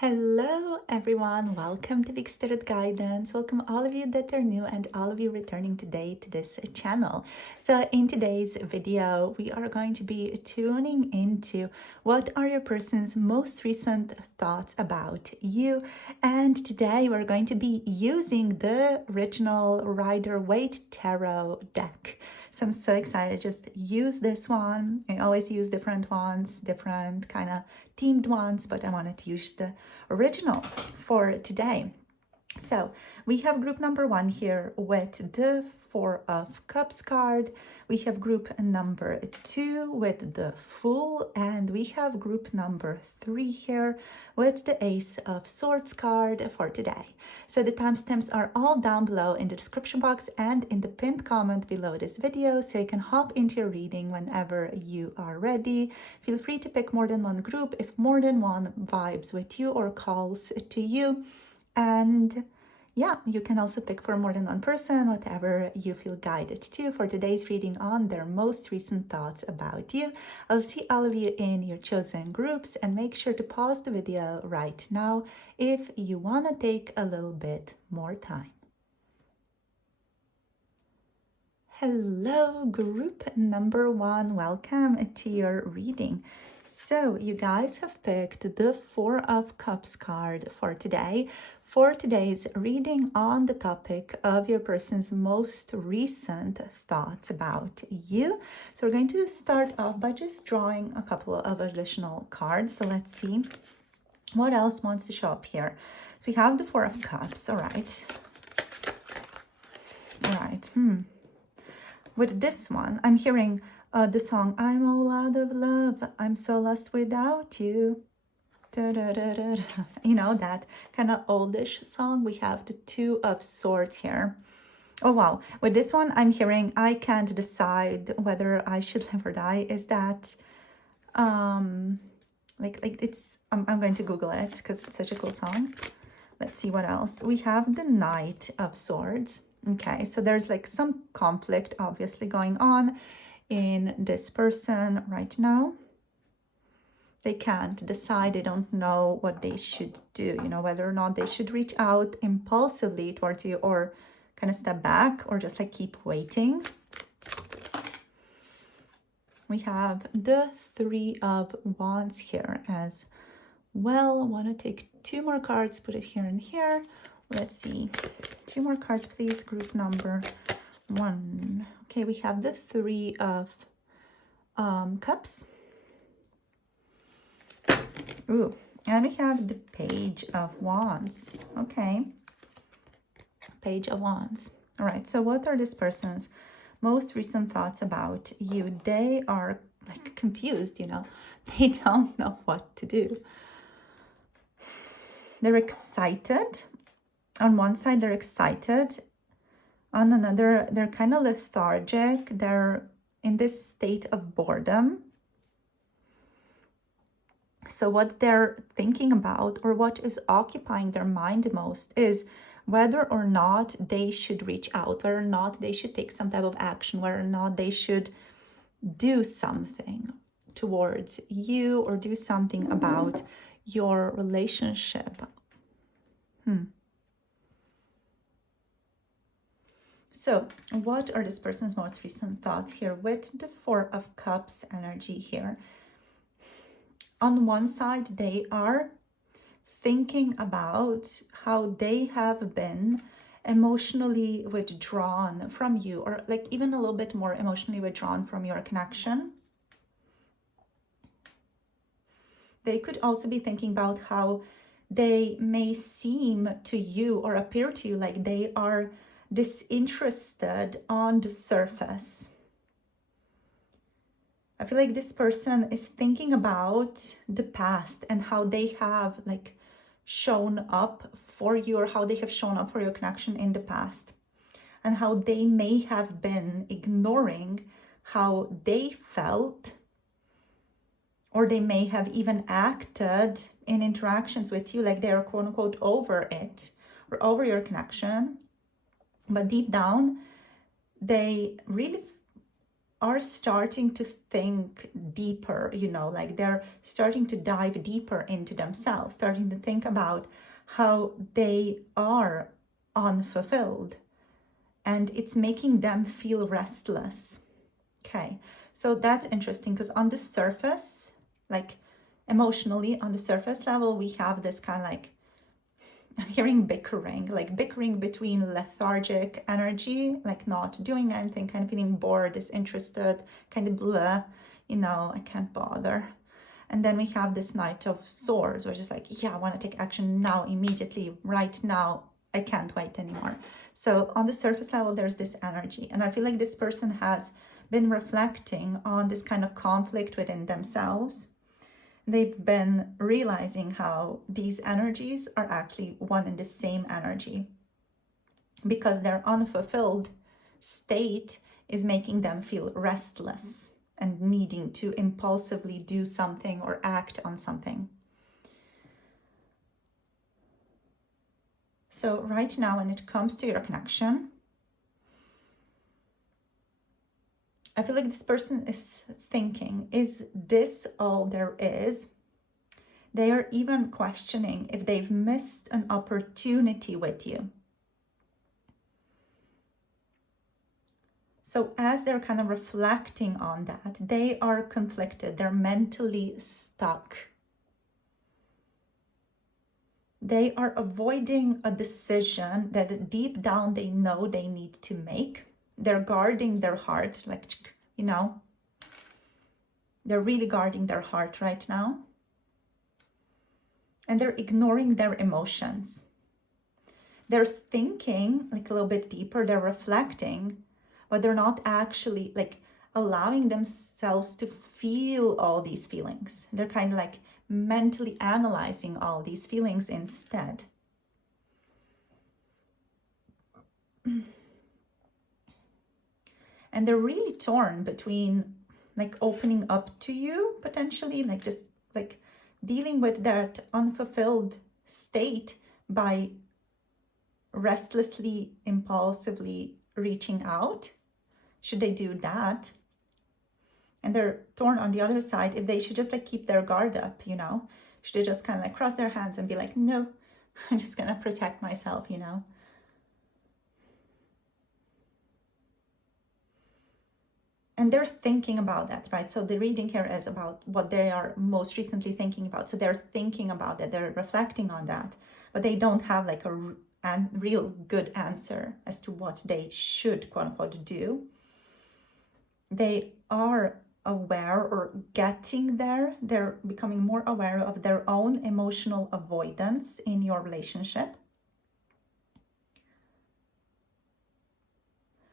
Hello everyone, welcome to Big Spirit Guidance. Welcome all of you that are new and all of you returning today to this channel. So in today's video, we are going to be tuning into what are your person's most recent thoughts about you. And today we're going to be using the original Rider-Waite Tarot deck. So I'm so excited, just use this one. I always use different ones, different kind of themed ones, but I wanted to use the original for today. So we have group number 1 here with the 4 of Cups card. We have group number 2 with the Fool, and we have group number 3 here with the Ace of Swords card for today. So the timestamps are all down below in the description box and in the pinned comment below this video, so you can hop into your reading whenever you are ready. Feel free to pick more than one group if more than one vibes with you or calls to you. And yeah, you can also pick for more than one person, whatever you feel guided to for today's reading on their most recent thoughts about you. I'll see all of you in your chosen groups, and make sure to pause the video right now if you want to take a little bit more time. Hello, group number 1. Welcome to your reading. So you guys have picked the 4 of Cups card for today, for today's reading on the topic of your person's most recent thoughts about you. So we're going to start off by just drawing a couple of additional cards. So let's see what else wants to show up here. So we have the 4 of Cups. All right. With this one, I'm hearing the song, I'm all out of love, I'm so lost without you. Da, da, da, da, da. You know, that kind of oldish song. We have the 2 of Swords here. Oh, wow. With this one, I'm hearing, I can't decide whether I should live or die. Is that, it's, I'm going to Google it because it's such a cool song. Let's see what else. We have the Knight of Swords. Okay, so there's like some conflict obviously going on in this person right now. They can't decide, they don't know what they should do, you know, whether or not they should reach out impulsively towards you or kind of step back or just like keep waiting. We have the 3 of Wands here as well. I want to take 2 more cards, put it here and here. Let's see, 2 more cards, please. Group number 1. Okay, we have the 3 of Cups. Ooh, and we have the Page of Wands. Okay, Page of Wands. All right, so what are this person's most recent thoughts about you? They are like confused, you know, they don't know what to do. They're excited. On one side, they're excited. On another, they're kind of lethargic. They're in this state of boredom. So what they're thinking about, or what is occupying their mind most, is whether or not they should reach out, whether or not they should take some type of action, whether or not they should do something towards you or do something about your relationship. So what are this person's most recent thoughts here with the 4 of Cups energy here? On one side, they are thinking about how they have been emotionally withdrawn from you, or like even a little bit more emotionally withdrawn from your connection. They could also be thinking about how they may seem to you or appear to you like they are disinterested on the surface. I feel like this person is thinking about the past and how they have like shown up for you, or how they have shown up for your connection in the past, and how they may have been ignoring how they felt, or they may have even acted in interactions with you like they're quote unquote over it or over your connection. But deep down, they really are starting to think deeper, you know, like they're starting to dive deeper into themselves, starting to think about how they are unfulfilled, and it's making them feel restless. Okay, so that's interesting because on the surface, like emotionally, on the surface level, we have this kind of like, I'm hearing bickering, like bickering between lethargic energy, like not doing anything, kind of feeling bored, disinterested, kind of blah, you know, I can't bother. And then we have this Knight of Swords, which is like, yeah, I want to take action now, immediately, right now. I can't wait anymore. So on the surface level, there's this energy. And I feel like this person has been reflecting on this kind of conflict within themselves. They've been realizing how these energies are actually one and the same energy, because their unfulfilled state is making them feel restless and needing to impulsively do something or act on something. So right now, when it comes to your connection, I feel like this person is thinking, is this all there is? They are even questioning if they've missed an opportunity with you. So as they're kind of reflecting on that, they are conflicted, they're mentally stuck. They are avoiding a decision that deep down they know they need to make. They're guarding their heart, like, you know, they're really guarding their heart right now. And they're ignoring their emotions. They're thinking like a little bit deeper, they're reflecting, but they're not actually like allowing themselves to feel all these feelings. They're kind of like mentally analyzing all these feelings instead. And they're really torn between like opening up to you potentially, like just like dealing with that unfulfilled state by restlessly, impulsively reaching out. Should they do that? And they're torn on the other side if they should just like keep their guard up, you know? Should they just kind of like cross their hands and be like, no, I'm just gonna protect myself, you know? And they're thinking about that, right? So the reading here is about what they are most recently thinking about. So they're thinking about it, they're reflecting on that, but they don't have like a real good answer as to what they should, quote unquote, do. They are aware or getting there. They're becoming more aware of their own emotional avoidance in your relationship.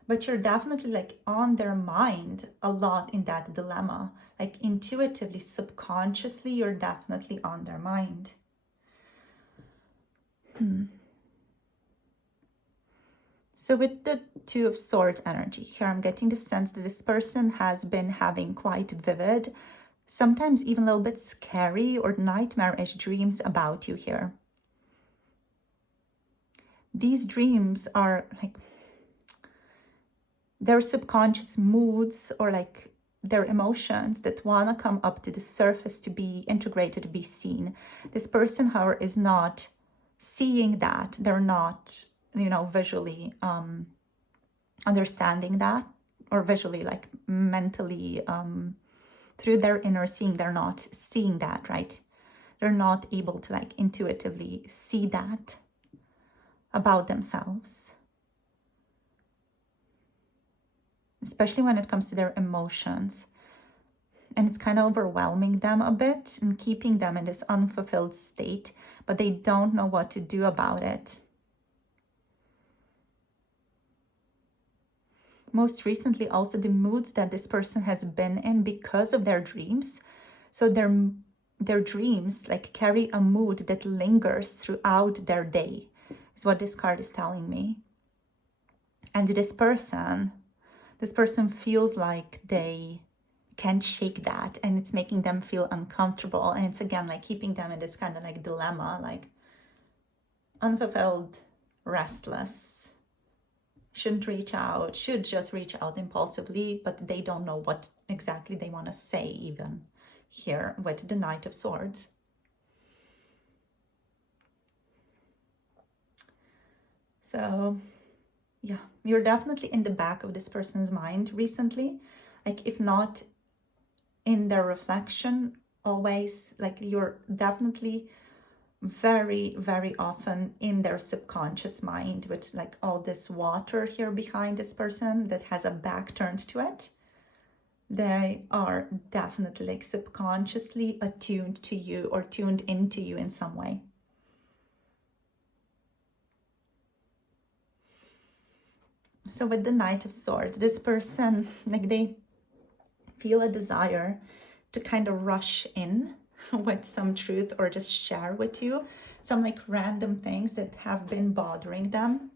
But you're definitely like on their mind a lot in that dilemma. Like intuitively, subconsciously, you're definitely on their mind. So with the Two of Swords energy here, I'm getting the sense that this person has been having quite vivid, sometimes even a little bit scary or nightmarish dreams about you here. These dreams are like their subconscious moods or like their emotions that want to come up to the surface to be integrated, to be seen. This person, however, is not seeing that. They're not, you know, visually understanding that, or visually like mentally through their inner seeing, they're not seeing that, right? They're not able to like intuitively see that about themselves, especially when it comes to their emotions. And it's kind of overwhelming them a bit and keeping them in this unfulfilled state, but they don't know what to do about it. Most recently, also the moods that this person has been in because of their dreams. So their dreams like carry a mood that lingers throughout their day, is what this card is telling me. And this person feels like they can't shake that, and it's making them feel uncomfortable. And it's again like keeping them in this kind of like dilemma, like unfulfilled, restless, shouldn't reach out, should just reach out impulsively, but they don't know what exactly they want to say even here with the Knight of Swords. So yeah, you're definitely in the back of this person's mind recently. Like if not in their reflection always, like you're definitely very, very often in their subconscious mind with like all this water here behind this person that has a back turned to it. They are definitely like subconsciously attuned to you or tuned into you in some way. So with the Knight of Swords, this person, like they feel a desire to kind of rush in with some truth or just share with you some like random things that have been bothering them.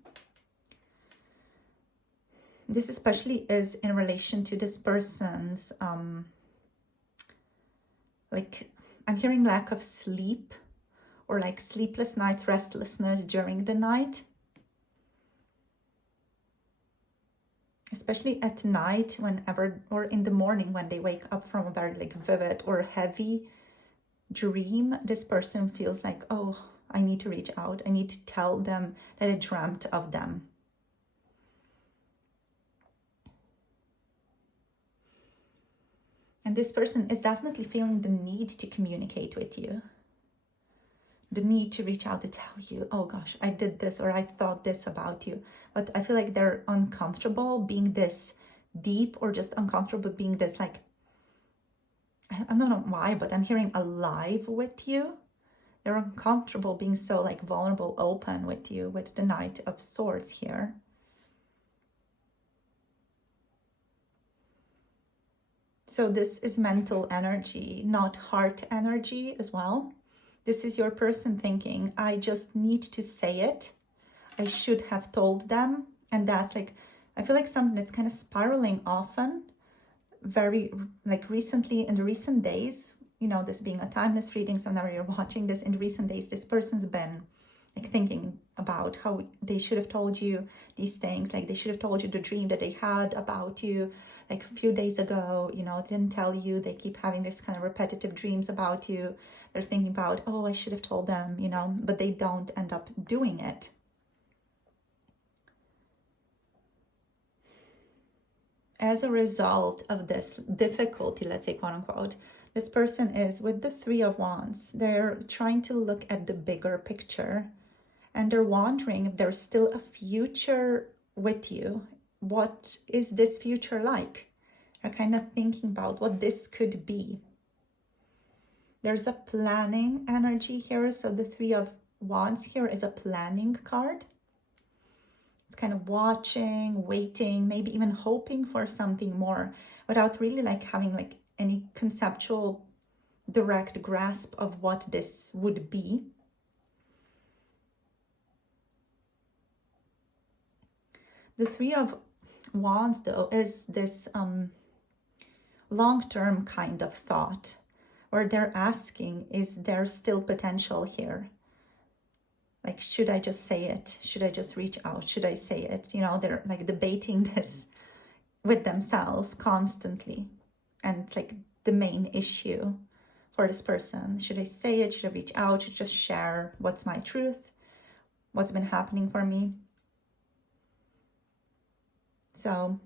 This especially is in relation to this person's, like I'm hearing lack of sleep or like sleepless nights, restlessness during the night. Especially at night, whenever, or in the morning when they wake up from a very like vivid or heavy dream, this person feels like, oh, I need to reach out. I need to tell them that I dreamt of them. And this person is definitely feeling the need to communicate with you. The need to reach out to tell you, oh gosh, I did this or I thought this about you. But I feel like they're uncomfortable being this deep or just uncomfortable being this like, I don't know why, but I'm hearing alive with you. They're uncomfortable being so like vulnerable, open with you with the Knight of Swords here. So this is mental energy, not heart energy as well. This is your person thinking, I just need to say it. I should have told them. And that's like, I feel like something that's kind of spiraling often, very like recently in the recent days, you know, this being a timeless reading. So now you're watching this in recent days, this person's been like thinking about how they should have told you these things. Like they should have told you the dream that they had about you like a few days ago, you know, didn't tell you. They keep having this kind of repetitive dreams about you. They're thinking about, oh, I should have told them, you know, but they don't end up doing it. As a result of this difficulty, let's say, quote unquote, this person is with the Three of Wands. They're trying to look at the bigger picture and they're wondering if there's still a future with you. What is this future like? They're kind of thinking about what this could be. There's a planning energy here. So the Three of Wands here is a planning card. It's kind of watching, waiting, maybe even hoping for something more without really like having like any conceptual direct grasp of what this would be. The Three of Wands though is this long-term kind of thought where they're asking, is there still potential here? Like, should I just say it? Should I just reach out? Should I say it? You know, they're like debating this with themselves constantly. And it's like the main issue for this person. Should I say it? Should I reach out? Should I just share what's my truth? What's been happening for me? So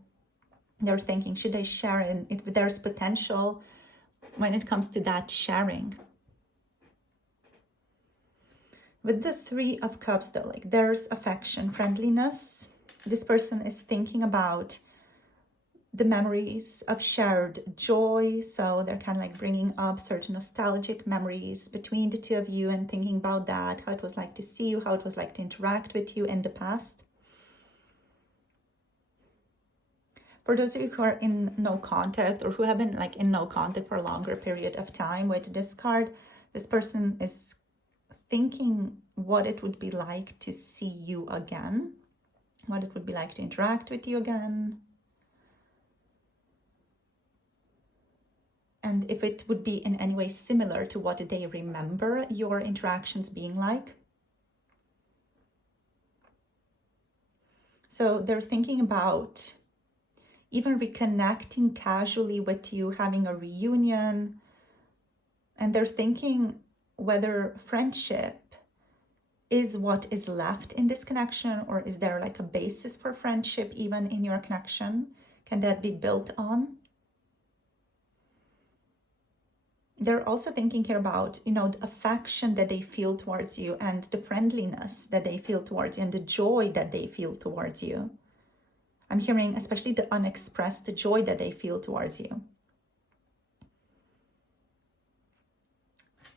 they're thinking, should I share it? If there's potential when it comes to that sharing. With the Three of Cups though, like there's affection, friendliness. This person is thinking about the memories of shared joy. So they're kind of like bringing up certain nostalgic memories between the two of you and thinking about that, how it was like to see you, how it was like to interact with you in the past. For those of you who are in no contact or who have been like in no contact for a longer period of time with this card, this person is thinking what it would be like to see you again, what it would be like to interact with you again, and if it would be in any way similar to what they remember your interactions being like. So they're thinking about even reconnecting casually with you, having a reunion. And they're thinking whether friendship is what is left in this connection, or is there like a basis for friendship even in your connection? Can that be built on? They're also thinking here about, the affection that they feel towards you, and the friendliness that they feel towards you, and the joy that they feel towards you. I'm hearing especially the unexpressed joy that they feel towards you.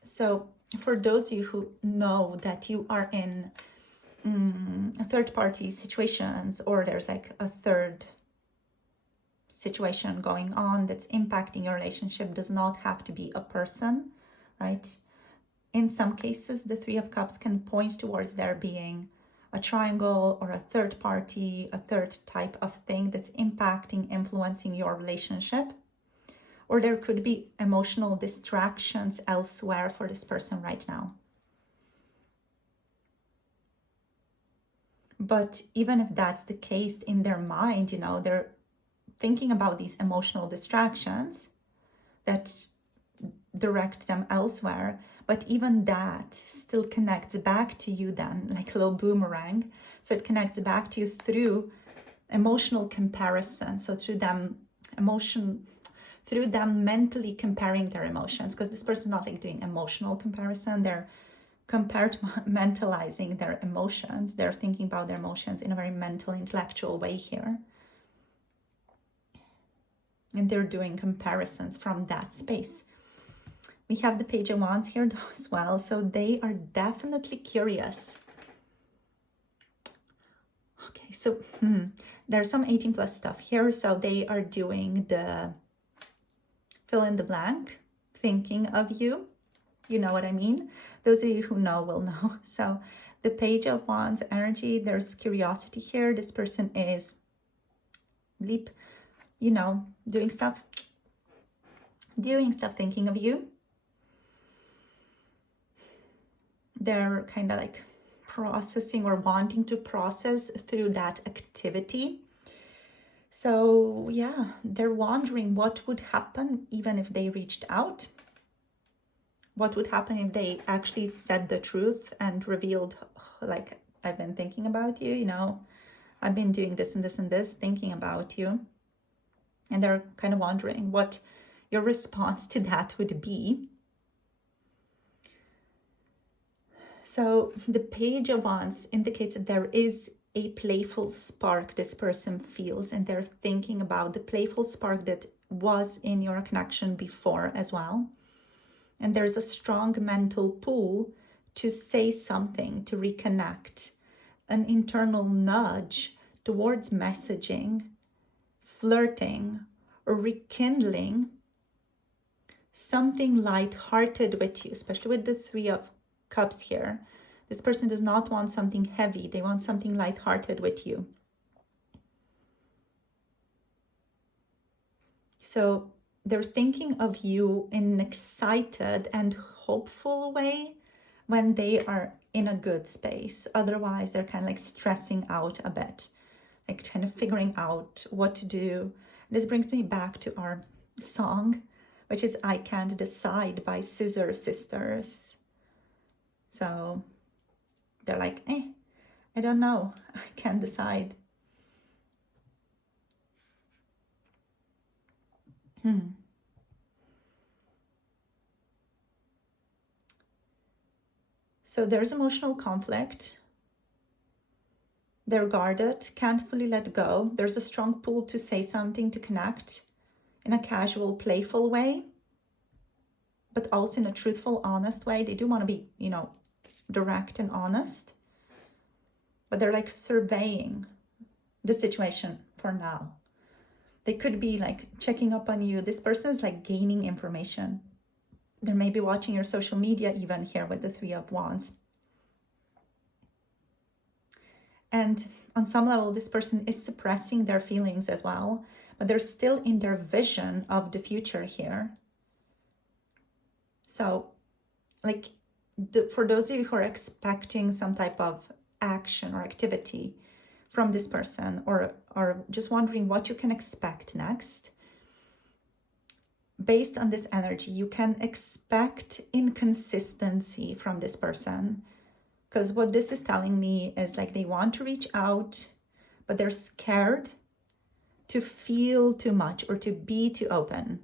So for those of you who know that you are in third-party situations, or there's like a third situation going on that's impacting your relationship, does not have to be a person, right? In some cases, the Three of Cups can point towards there being a triangle or a third party, a third type of thing that's impacting, influencing your relationship. Or there could be emotional distractions elsewhere for this person right now. But even if that's the case in their mind, they're thinking about these emotional distractions that direct them elsewhere. But even that still connects back to you then, like a little boomerang. So it connects back to you through emotional comparison. So through them mentally comparing their emotions, because this person is not like doing emotional comparison, they're compartmentalizing their emotions. They're thinking about their emotions in a very mental, intellectual way here. And they're doing comparisons from that space. We have the Page of Wands here as well. So they are definitely curious. Okay, so there's some 18 plus stuff here. So they are doing the fill in the blank, thinking of you. You know what I mean? Those of you who know will know. So the Page of Wands energy, there's curiosity here. This person is doing stuff, thinking of you. They're kind of like processing or wanting to process through that activity. So yeah, they're wondering what would happen even if they reached out. What would happen if they actually said the truth and revealed, like, I've been thinking about you, I've been doing this and this and this, thinking about you. And they're kind of wondering what your response to that would be. So the Page of Wands indicates that there is a playful spark this person feels, and they're thinking about the playful spark that was in your connection before as well. And there's a strong mental pull to say something, to reconnect, an internal nudge towards messaging, flirting, or rekindling something light-hearted with you, especially with the Three of Cups here. This person does not want something heavy. They want something light-hearted with you. So they're thinking of you in an excited and hopeful way when they are in a good space. Otherwise, they're kind of like stressing out a bit, like kind of figuring out what to do. This brings me back to our song, which is I Can't Decide by Scissor Sisters. So they're like, I don't know. I can't decide. So there's emotional conflict. They're guarded, can't fully let go. There's a strong pull to say something, to connect in a casual, playful way, but also in a truthful, honest way. They do want to be, direct and honest, but they're like surveying the situation for now. They could be like checking up on you. This person's like gaining information. They may be watching your social media even here with the Three of Wands. And on some level, this person is suppressing their feelings as well, but they're still in their vision of the future here. So like for those of you who are expecting some type of action or activity, from this person, or just wondering what you can expect next. Based on this energy, you can expect inconsistency from this person, because what this is telling me is like they want to reach out, but they're scared to feel too much or to be too open,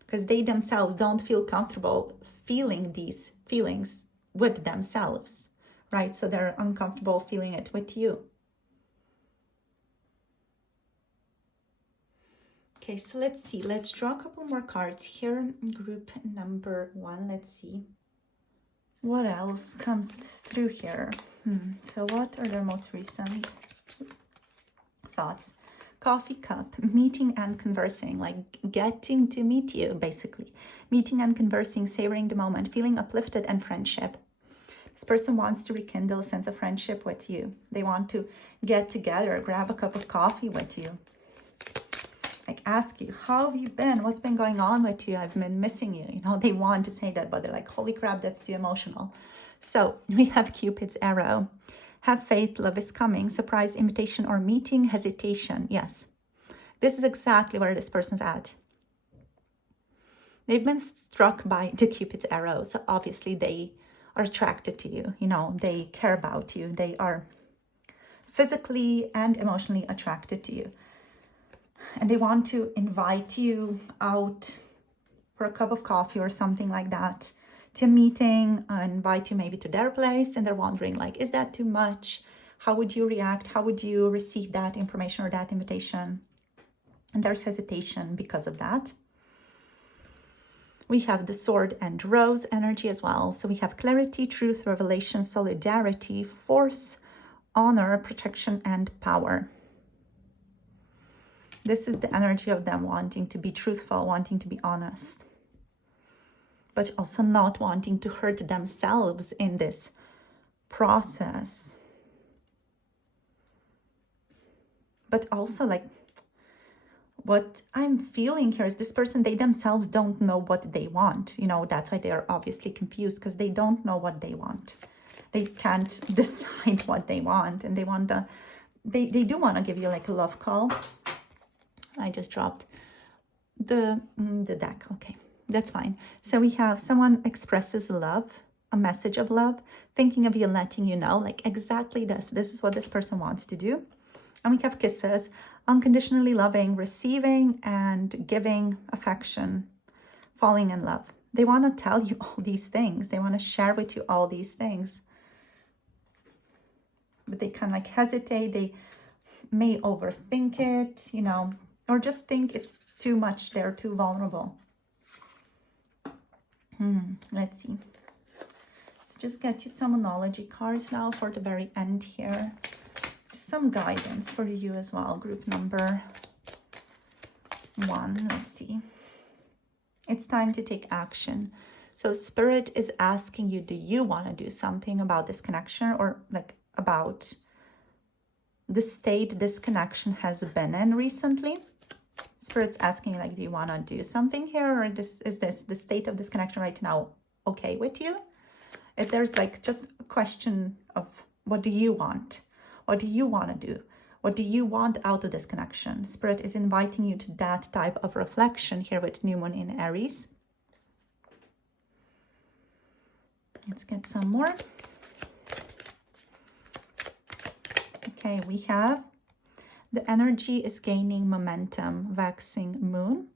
because they themselves don't feel comfortable feeling these feelings with themselves, right? So they're uncomfortable feeling it with you. Okay, so let's see. Let's draw a couple more cards here. Group number 1. Let's see what else comes through here. So what are their most recent thoughts? Coffee cup, meeting and conversing, like getting to meet you, basically. Meeting and conversing, savoring the moment, feeling uplifted, and friendship. This person wants to rekindle a sense of friendship with you. They want to get together, grab a cup of coffee with you. Like ask you, how have you been? What's been going on with you? I've been missing you. You know, they want to say that, but they're like, holy crap, that's too emotional. So we have Cupid's arrow. Have faith, love is coming. Surprise, invitation, or meeting, hesitation. Yes, this is exactly where this person's at. They've been struck by the Cupid's arrow. So obviously they are attracted to you. You know, they care about you. They are physically and emotionally attracted to you. And they want to invite you out for a cup of coffee or something like that, to a meeting, invite you maybe to their place, and they're wondering like, is that too much? How would you react? How would you receive that information or that invitation? And there's hesitation because of that. We have the sword and rose energy as well. So we have clarity, truth, revelation, solidarity, force, honor, protection, and power. This is the energy of them wanting to be truthful, wanting to be honest, but also not wanting to hurt themselves in this process. But also, like, what I'm feeling here is this person, they themselves don't know what they want. You know, that's why they are obviously confused, because they don't know what they want. They can't decide what they want, and they want they do want to give you like a love call. I just dropped the deck. Okay, that's fine. So we have someone expresses love, a message of love, thinking of you, letting you know, like exactly this. This is what this person wants to do. And we have kisses, unconditionally loving, receiving and giving affection, falling in love. They want to tell you all these things. They want to share with you all these things. But they kind of like hesitate. They may overthink it, you know, or just think it's too much. They're too vulnerable. Let's see. So just get you some Monology cards now for the very end here. Just some guidance for you as well. Group number 1. Let's see. It's time to take action. So Spirit is asking you, do you want to do something about this connection, or like about the state this connection has been in recently? Spirit's asking, like, do you want to do something here, or is this the state of this connection right now okay with you? If there's like just a question of what do you want? What do you want to do? What do you want out of this connection? Spirit is inviting you to that type of reflection here with New Moon in Aries. Let's get some more. Okay, we have the energy is gaining momentum, waxing moon.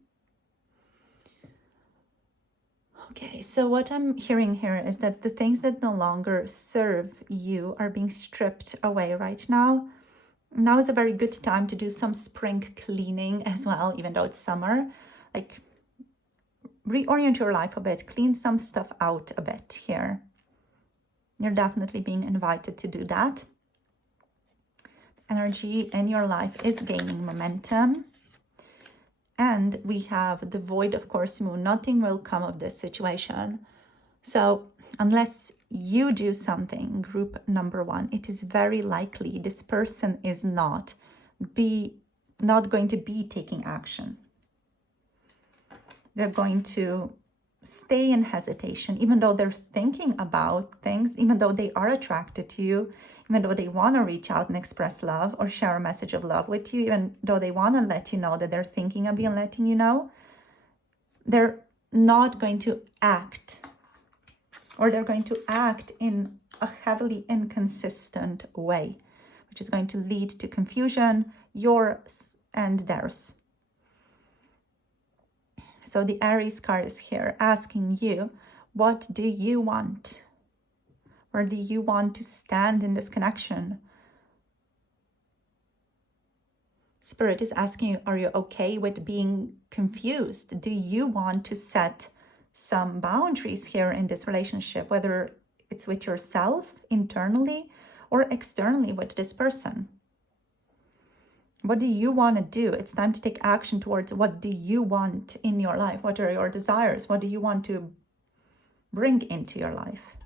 Okay, so what I'm hearing here is that the things that no longer serve you are being stripped away right now. Now is a very good time to do some spring cleaning as well, even though it's summer. Like, reorient your life a bit, clean some stuff out a bit here. You're definitely being invited to do that. Energy in your life is gaining momentum. And we have the void, of course, moon. Nothing will come of this situation. So unless you do something, group number 1, it is very likely this person is not going to be taking action. They're going to stay in hesitation, even though they're thinking about things, even though they are attracted to you, even though they want to reach out and express love or share a message of love with you, even though they want to let you know that they're thinking of you and letting you know, they're not going to act, or they're going to act in a heavily inconsistent way, which is going to lead to confusion, yours and theirs. So the Aries card is here asking you, what do you want? Where do you want to stand in this connection? Spirit is asking you, are you okay with being confused? Do you want to set some boundaries here in this relationship, whether it's with yourself internally or externally with this person? What do you want to do? It's time to take action towards what do you want in your life? What are your desires? What do you want to bring into your life?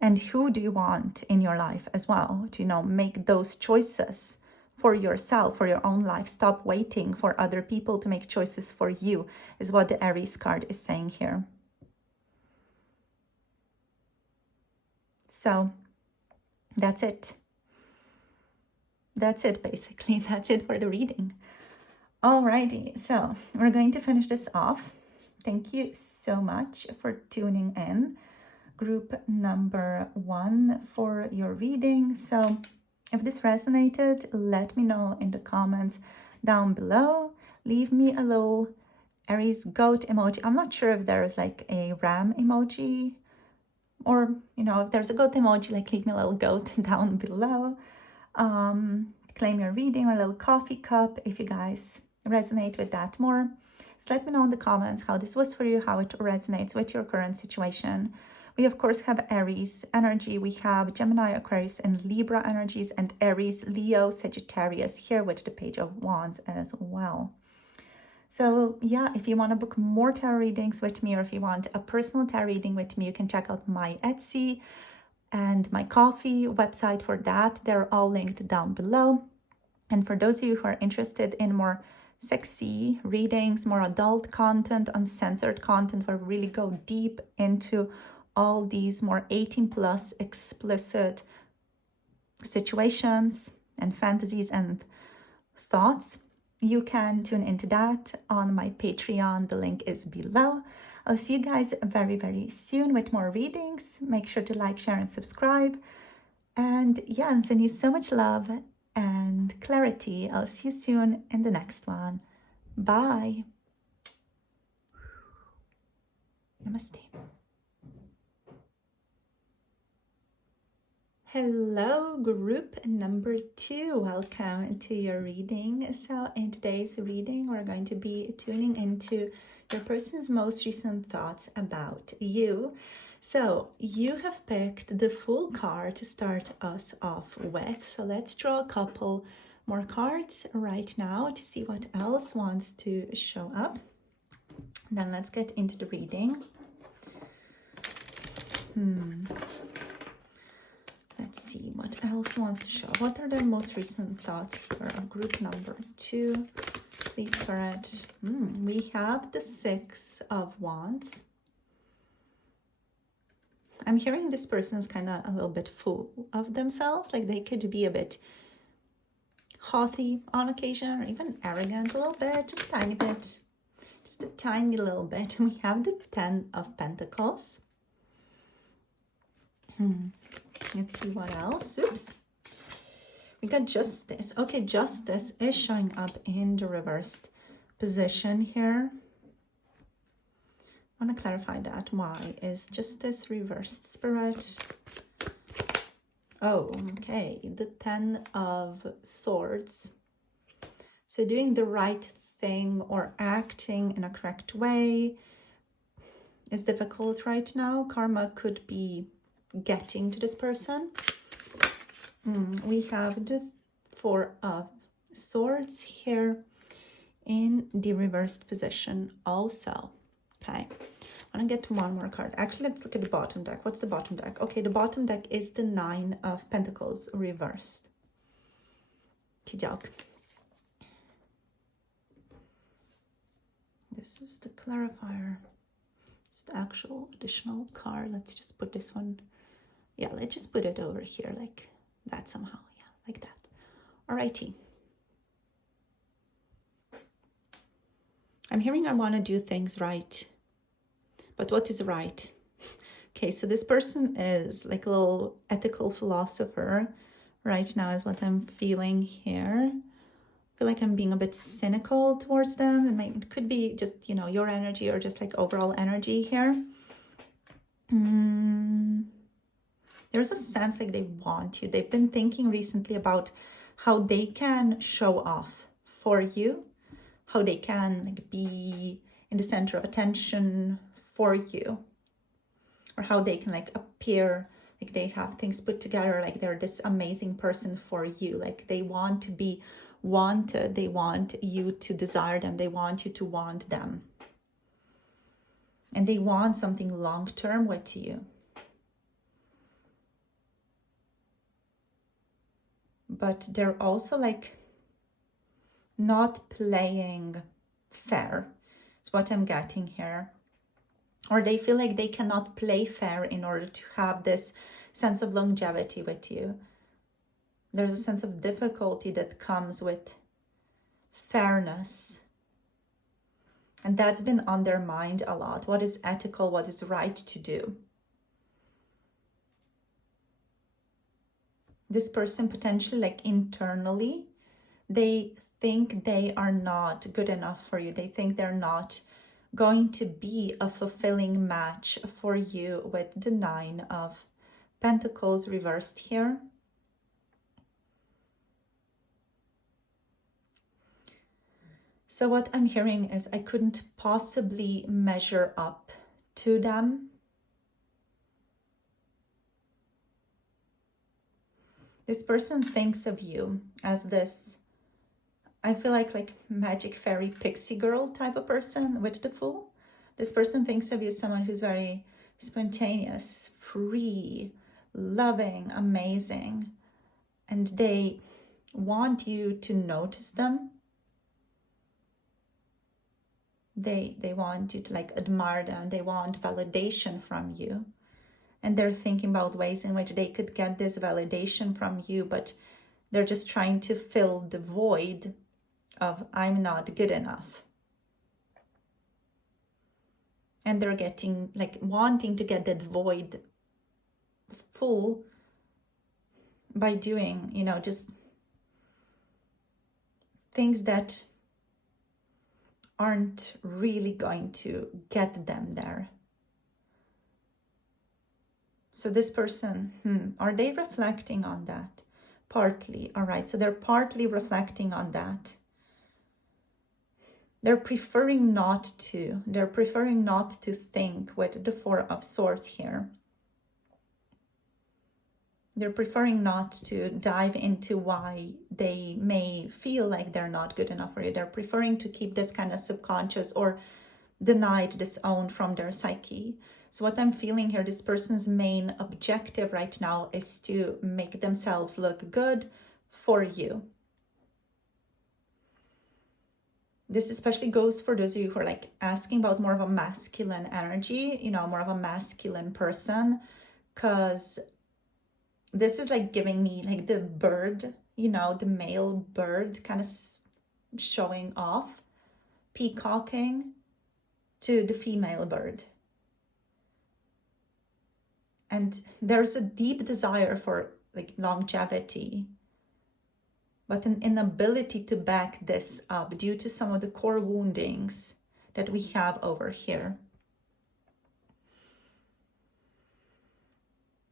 And who do you want in your life as well? To, make those choices for yourself, for your own life. Stop waiting for other people to make choices for you, is what the Aries card is saying here. So that's it. That's it, basically. That's it for the reading. Alrighty, so we're going to finish this off. Thank you so much for tuning in. Group number 1 for your reading. So if this resonated, let me know in the comments down below. Leave me a little Aries goat emoji. I'm not sure if there's like a ram emoji, or if there's a goat emoji, like leave me a little goat down below. Claim your reading, or a little coffee cup if you guys resonate with that more. So let me know in the comments how this was for you, how it resonates with your current situation. We of course have Aries energy, we have Gemini, Aquarius and Libra energies, and Aries, Leo, Sagittarius here with the Page of Wands as well. So yeah, if you want to book more tarot readings with me, or if you want a personal tarot reading with me, you can check out my Etsy and my Ko-fi website for that. They're all linked down below. And for those of you who are interested in more sexy readings, more adult content, uncensored content, where we really go deep into all these more 18+ explicit situations and fantasies and thoughts, you can tune into that on my Patreon. The link is below. I'll see you guys very, very soon with more readings. Make sure to like, share, and subscribe. And yeah, I'm sending you so much love and clarity. I'll see you soon in the next one. Bye. Namaste. Hello, group number 2. Welcome to your reading. So in today's reading, we're going to be tuning into your person's most recent thoughts about you. So you have picked the Fool card to start us off with. So let's draw a couple more cards right now to see what else wants to show up. Then let's get into the reading. Let's see what else wants to show. What are their most recent thoughts for group number 2? Please, Spirit. We have the 6 of Wands. I'm hearing this person is kind of a little bit full of themselves. Like they could be a bit haughty on occasion, or even arrogant a little bit, just a tiny bit. Just a tiny little bit. We have the 10 of Pentacles. Let's see what else. Oops. We got Justice. Okay, Justice is showing up in the reversed position here. I want to clarify that. Why is Justice reversed, Spirit? Oh, okay. The 10 of Swords. So doing the right thing or acting in a correct way is difficult right now. Karma could be getting to this person. We have the 4 of Swords here in the reversed position also. Okay, I want to get one more card. Actually, let's look at the bottom deck. What's the bottom deck? Okay, the bottom deck is the 9 of Pentacles reversed. Kijak. This is the clarifier. Just actual additional card. Let's just put this one. Yeah, let's just put it over here like that somehow. Yeah, like that. Alrighty. I'm hearing I want to do things right. But what is right? Okay, so this person is like a little ethical philosopher right now is what I'm feeling here. I feel like I'm being a bit cynical towards them. It could be just, you know, your energy or just like overall energy here. There's a sense like they want you. They've been thinking recently about how they can show off for you, how they can like be in the center of attention for you, or how they can like appear like they have things put together, like they're this amazing person for you. Like they want to be wanted, they want you to desire them, they want you to want them, and they want something long-term with you. But they're also like not playing fair. It's what I'm getting here. Or they feel like they cannot play fair in order to have this sense of longevity with you. There's a sense of difficulty that comes with fairness. And that's been on their mind a lot. What is ethical? What is right to do? This person potentially, like internally, they think they are not good enough for you. They think they're not going to be a fulfilling match for you with the 9 of Pentacles reversed here. So what I'm hearing is I couldn't possibly measure up to them. This person thinks of you as this, I feel like magic fairy pixie girl type of person with the Fool. This person thinks of you as someone who's very spontaneous, free, loving, amazing. And they want you to notice them. They want you to like admire them. They want validation from you. And they're thinking about ways in which they could get this validation from you, but they're just trying to fill the void of I'm not good enough. And they're getting like wanting to get that void full by doing, you know, just things that aren't really going to get them there. So this person, are they reflecting on that? Partly, all right. So they're partly reflecting on that. They're preferring not to. They're preferring not to think with the 4 of Swords here. They're preferring not to dive into why they may feel like they're not good enough for you. They're preferring to keep this kind of subconscious or denied, disowned from their psyche. So what I'm feeling here, this person's main objective right now is to make themselves look good for you. This especially goes for those of you who are like asking about more of a masculine energy, you know, more of a masculine person, because this is like giving me like the bird, you know, the male bird kind of showing off, peacocking to the female bird. And there's a deep desire for like longevity, but an inability to back this up due to some of the core woundings that we have over here.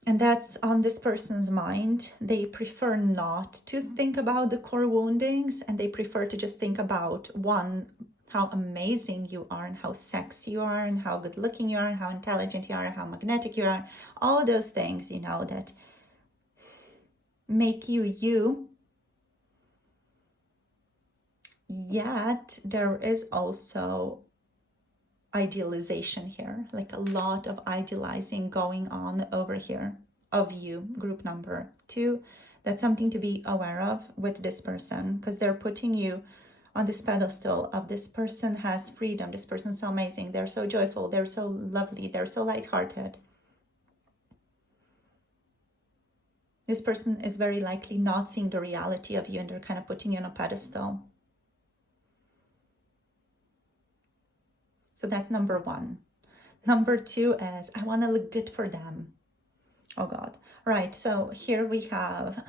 And that's on this person's mind. They prefer not to think about the core woundings, and they prefer to just think about, one, how amazing you are and how sexy you are and how good looking you are and how intelligent you are and how magnetic you are. All those things, you know, that make you you. Yet there is also idealization here, like a lot of idealizing going on over here of you, group number 2. That's something to be aware of with this person, because they're putting you on this pedestal of this person has freedom, this person's so amazing, they're so joyful, they're so lovely, they're so lighthearted. This person is very likely not seeing the reality of you, and they're kind of putting you on a pedestal. So that's number one. Number two is, I want to look good for them. Oh God. All right, so here we have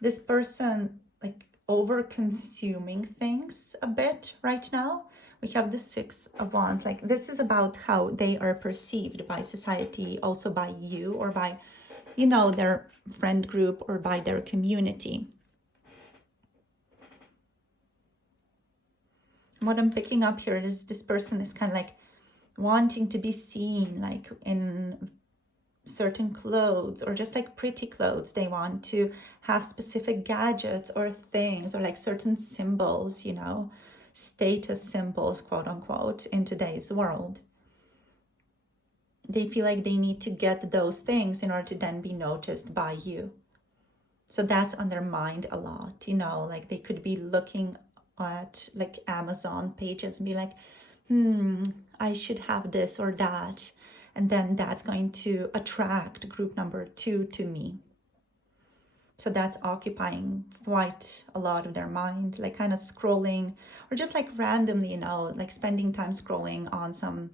this person like over consuming things a bit right now. We have the Six of Wands. Like, this is about how they are perceived by society, also by you, or by, you know, their friend group, or by their community. What I'm picking up here is this person is kind of like wanting to be seen, like in certain clothes, or just like pretty clothes. They want to have specific gadgets or things, or like certain symbols, you know, status symbols, quote unquote, in today's world. They feel like they need to get those things in order to then be noticed by you. So that's on their mind a lot, you know, like they could be looking at like Amazon pages and be like, I should have this or that. And then that's going to attract group number two to me. So that's occupying quite a lot of their mind, like kind of scrolling, or just like randomly, you know, like spending time scrolling on some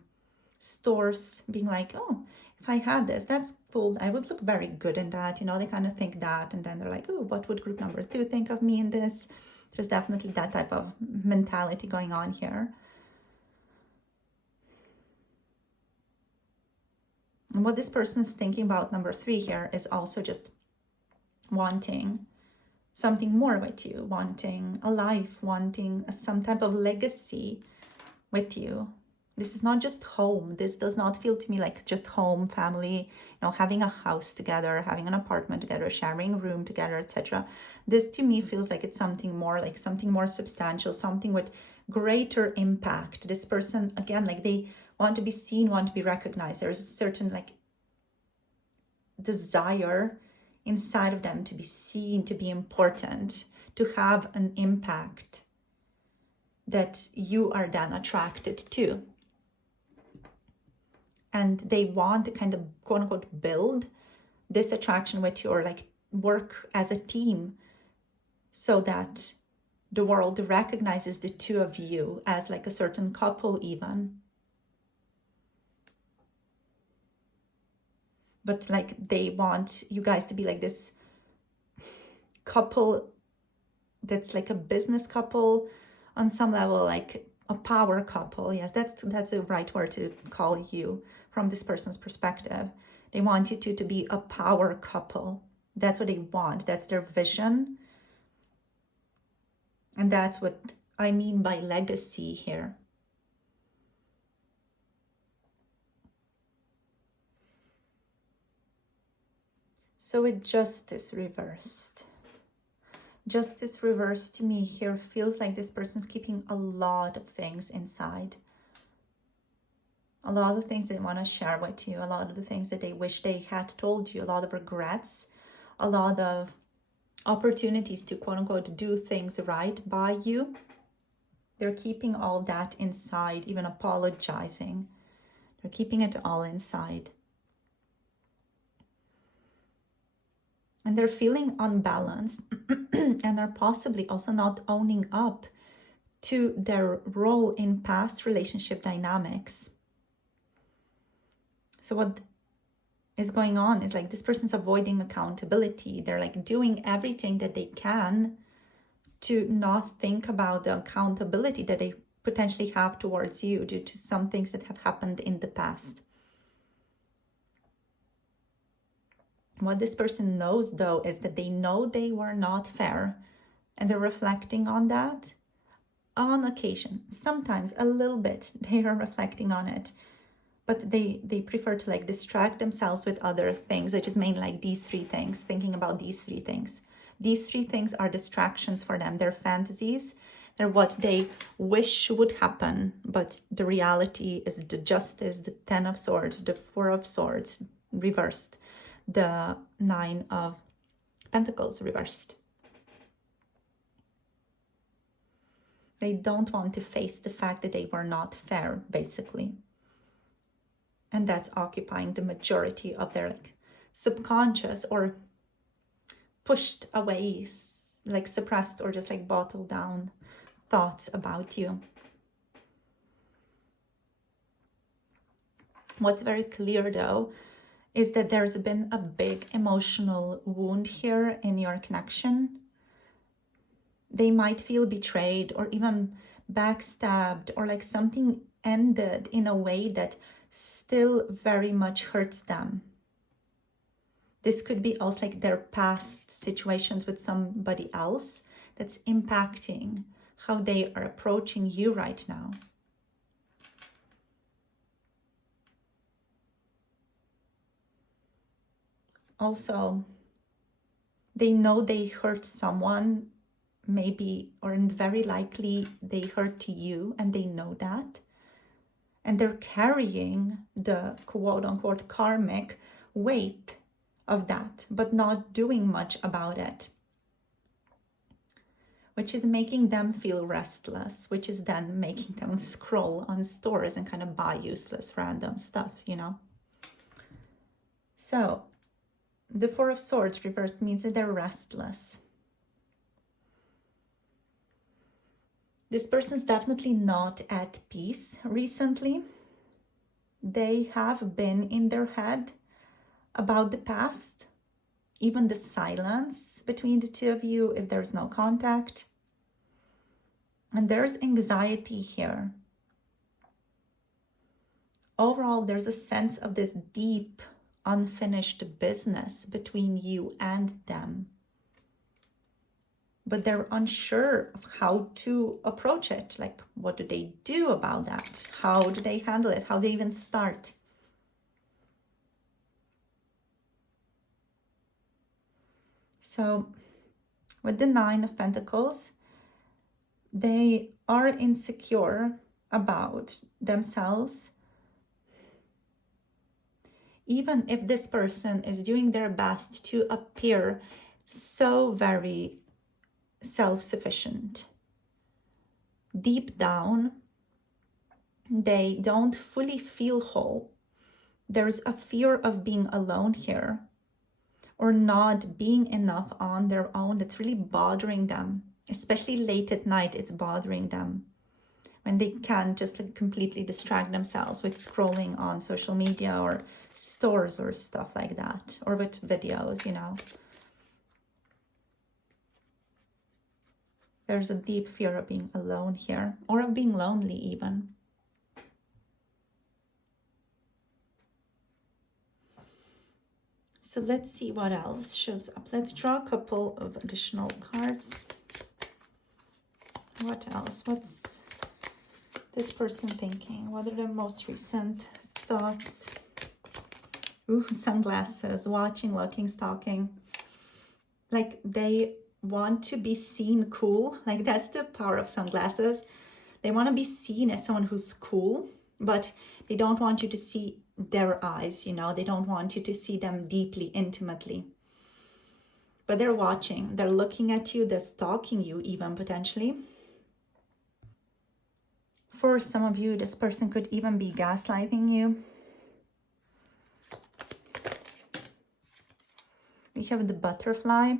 stores, being like, oh, if I had this, that's cool, I would look very good in that, you know. They kind of think that, and then they're like, oh, what would group number two think of me in this? There's definitely that type of mentality going on here. And what this person is thinking about, number three here, is also just wanting something more with you, wanting a life, wanting some type of legacy with you. This is not just home. This does not feel to me like just home, family, you know, having a house together, having an apartment together, sharing a room together, etc. This to me feels like it's something more, like something more substantial, something with greater impact. This person, again, like they want to be seen, want to be recognized. There's a certain like desire inside of them to be seen, to be important, to have an impact that you are then attracted to. And they want to kind of, quote unquote, build this attraction with you, or like work as a team, so that the world recognizes the two of you as like a certain couple even. But like they want you guys to be like this couple that's like a business couple on some level, like a power couple. Yes, that's the right word to call you from this person's perspective. They want you two to be a power couple. That's what they want. That's their vision. And that's what I mean by legacy here. So with justice reversed. Justice reversed to me here feels like this person's keeping a lot of things inside. A lot of things they want to share with you, a lot of the things that they wish they had told you, a lot of regrets, a lot of opportunities to, quote unquote, do things right by you. They're keeping all that inside, even apologizing. They're keeping it all inside. And they're feeling unbalanced and are possibly also not owning up to their role in past relationship dynamics. So what is going on is like this person's avoiding accountability. They're like doing everything that they can to not think about the accountability that they potentially have towards you due to some things that have happened in the past. What this person knows, though, is that they know they were not fair, and they're reflecting on that on occasion. Sometimes a little bit they are reflecting on it, but they prefer to like distract themselves with other things, which is mainly like these three things, thinking about these three things. These three things are distractions for them. They're fantasies. They're what they wish would happen, but the reality is the Justice, the Ten of Swords, the Four of Swords reversed, the Nine of Pentacles reversed. They don't want to face the fact that they were not fair, basically. And that's occupying the majority of their subconscious or pushed away, suppressed or just bottled down thoughts about you. What's very clear though is that there's been a big emotional wound here in your connection. They might feel betrayed or even backstabbed, or something ended in a way that still very much hurts them. This could be also their past situations with somebody else that's impacting how they are approaching you right now. Also, they know they hurt someone, maybe, or very likely they hurt you, and they know that. And they're carrying the quote-unquote karmic weight of that, but not doing much about it, which is making them feel restless, which is then making them scroll on stores and kind of buy useless random stuff, So the Four of Swords reversed means that they're restless. This person's definitely not at peace recently. They have been in their head about the past, even the silence between the two of you if there's no contact. And there's anxiety here. Overall, there's a sense of this deep, unfinished business between you and them. But they're unsure of how to approach it. What do they do about that? How do they handle it? How do they even start? So with the Nine of Pentacles, they are insecure about themselves. Even if this person is doing their best to appear so very self-sufficient, deep down, they don't fully feel whole. There's a fear of being alone here, or not being enough on their own that's really bothering them. Especially late at night, it's bothering them when they can just completely distract themselves with scrolling on social media or stores or stuff like that, or with videos, There's a deep fear of being alone here, or of being lonely even. So let's see what else shows up. Let's draw a couple of additional cards. What else? What's this person thinking? What are their most recent thoughts? Ooh, sunglasses, watching, looking, stalking. They want to be seen cool. That's the power of sunglasses. They want to be seen as someone who's cool, but they don't want you to see their eyes, They don't want you to see them deeply, intimately. But they're watching, they're looking at you, they're stalking you even potentially. For some of you, this person could even be gaslighting you. We have the butterfly.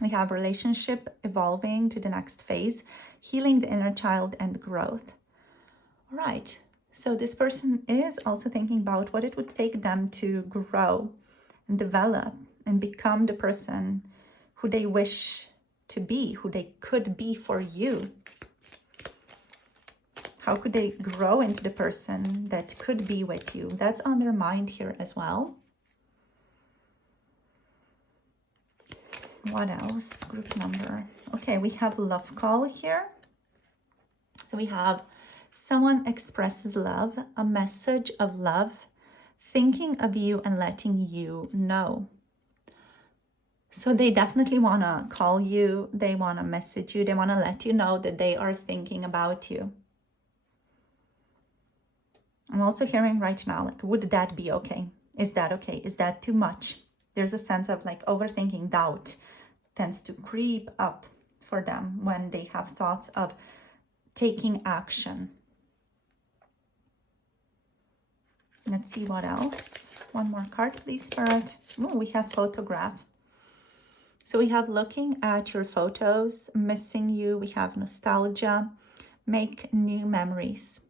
We have relationship evolving to the next phase, healing the inner child and growth. All right. So this person is also thinking about what it would take them to grow and develop and become the person who they wish to be, who they could be for you. How could they grow into the person that could be with you? That's on their mind here as well. What else? Group number. Okay, we have love call here. So we have someone expresses love, a message of love, thinking of you and letting you know. So they definitely want to call you. They want to message you. They want to let you know that they are thinking about you. I'm also hearing right now, would that be okay? Is that okay? Is that too much? There's a sense of overthinking, doubt tends to creep up for them when they have thoughts of taking action. Let's see what else. One more card, please, Spirit. Oh, we have photograph. So we have looking at your photos, missing you. We have nostalgia, make new memories.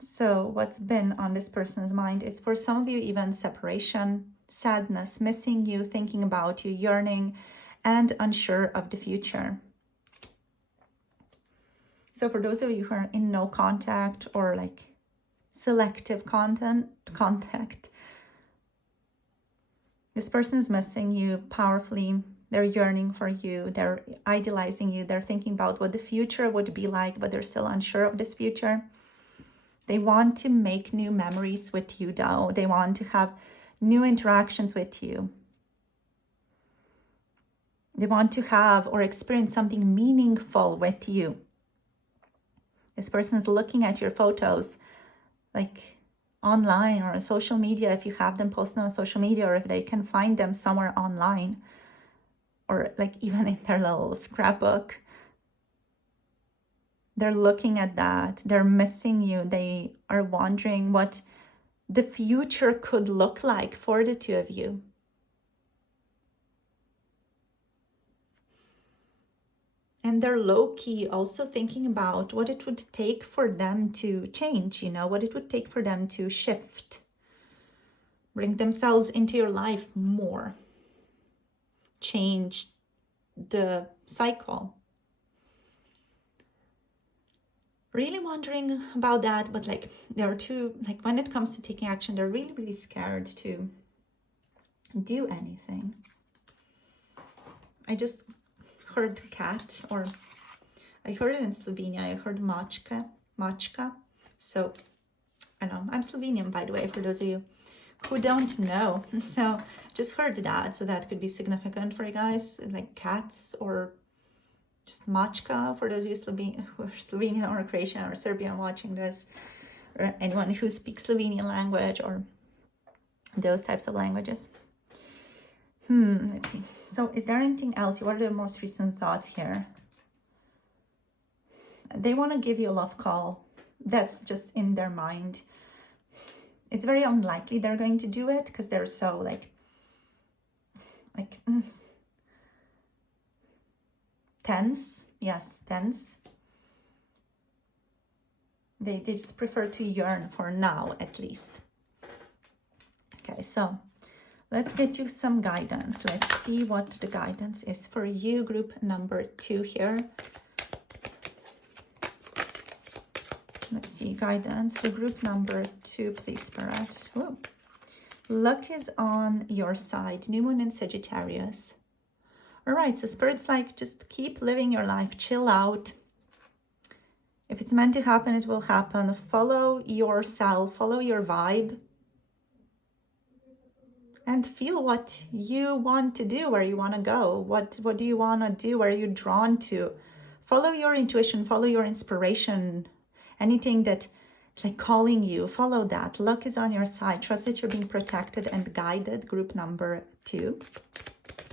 So what's been on this person's mind is, for some of you, even separation, sadness, missing you, thinking about you, yearning, and unsure of the future. So for those of you who are in no contact or like selective contact, this person is missing you powerfully. They're yearning for you. They're idealizing you. They're thinking about what the future would be like, but they're still unsure of this future. They want to make new memories with you, though. They want to have new interactions with you. They want to have or experience something meaningful with you. This person is looking at your photos, like online or on social media, if you have them posted on social media, or if they can find them somewhere online, or like even in their little scrapbook. They're looking at that. They're missing you. They are wondering what the future could look like for the two of you. And they're low-key also thinking about what it would take for them to change, what it would take for them to shift, bring themselves into your life more, change the cycle. Really wondering about that, but like there are two, like when it comes to taking action, they're really, really scared to do anything. I just heard cat, or I heard it in Slovenia. I heard mačka. So I don't know. I'm Slovenian, by the way, for those of you who don't know. So just heard that. So that could be significant for you guys, like cats, or just mačka for those of you who are Slovenian or Croatian or Serbian watching this, or anyone who speaks Slovenian language or those types of languages. Let's see. So is there anything else? What are the most recent thoughts here? They want to give you a love call. That's just in their mind. It's very unlikely they're going to do it because they're so like tense. Yes, tense. They just prefer to yearn for now, at least. Okay, so let's get you some guidance. Let's see what the guidance is for you, group number 2 here. Let's see, guidance for group number 2, please, Spirit. Whoa. Luck is on your side. New moon in Sagittarius. All right, so Spirit's like, just keep living your life. Chill out. If it's meant to happen, it will happen. Follow yourself. Follow your vibe. And feel what you want to do, where you want to go. What do you want to do? Where are you drawn to? Follow your intuition. Follow your inspiration. Anything that is like calling you, follow that. Luck is on your side. Trust that you're being protected and guided. Group number 2.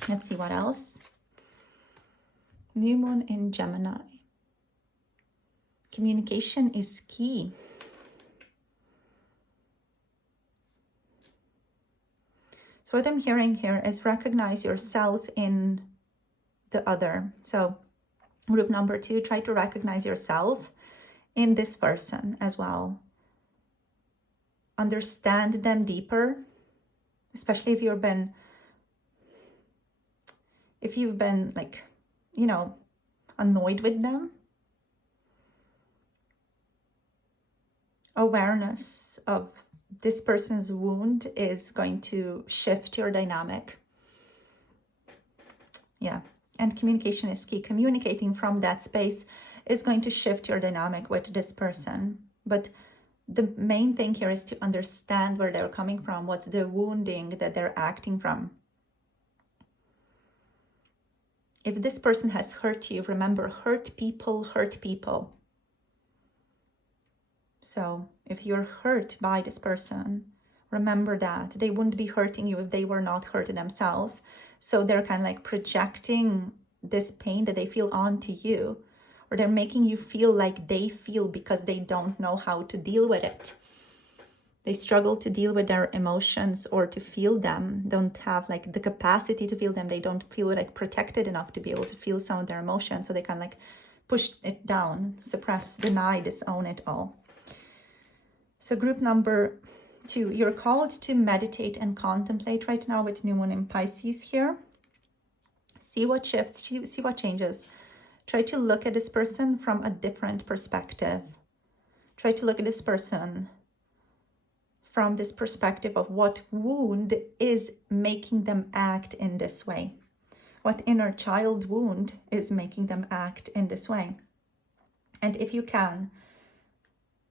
Let's see what else. New moon in Gemini. Communication is key. So what I'm hearing here is recognize yourself in the other. So group number 2, try to recognize yourself in this person as well. Understand them deeper, especially if you've been like, annoyed with them. Awareness of this person's wound is going to shift your dynamic. Yeah, and communication is key. Communicating from that space is going to shift your dynamic with this person. But the main thing here is to understand where they're coming from. What's the wounding that they're acting from? If this person has hurt you, remember, hurt people hurt people. So if you're hurt by this person, remember that they wouldn't be hurting you if they were not hurt themselves. So they're kind of like projecting this pain that they feel onto you, or they're making you feel like they feel because they don't know how to deal with it. They struggle to deal with their emotions or to feel them, don't have like the capacity to feel them. They don't feel like protected enough to be able to feel some of their emotions. So they can like push it down, suppress, deny, disown it all. So group number 2, you're called to meditate and contemplate right now with new moon in Pisces here. See what shifts, see what changes. Try to look at this person from a different perspective. Try to look at this person from this perspective of what wound is making them act in this way. What inner child wound is making them act in this way. And if you can,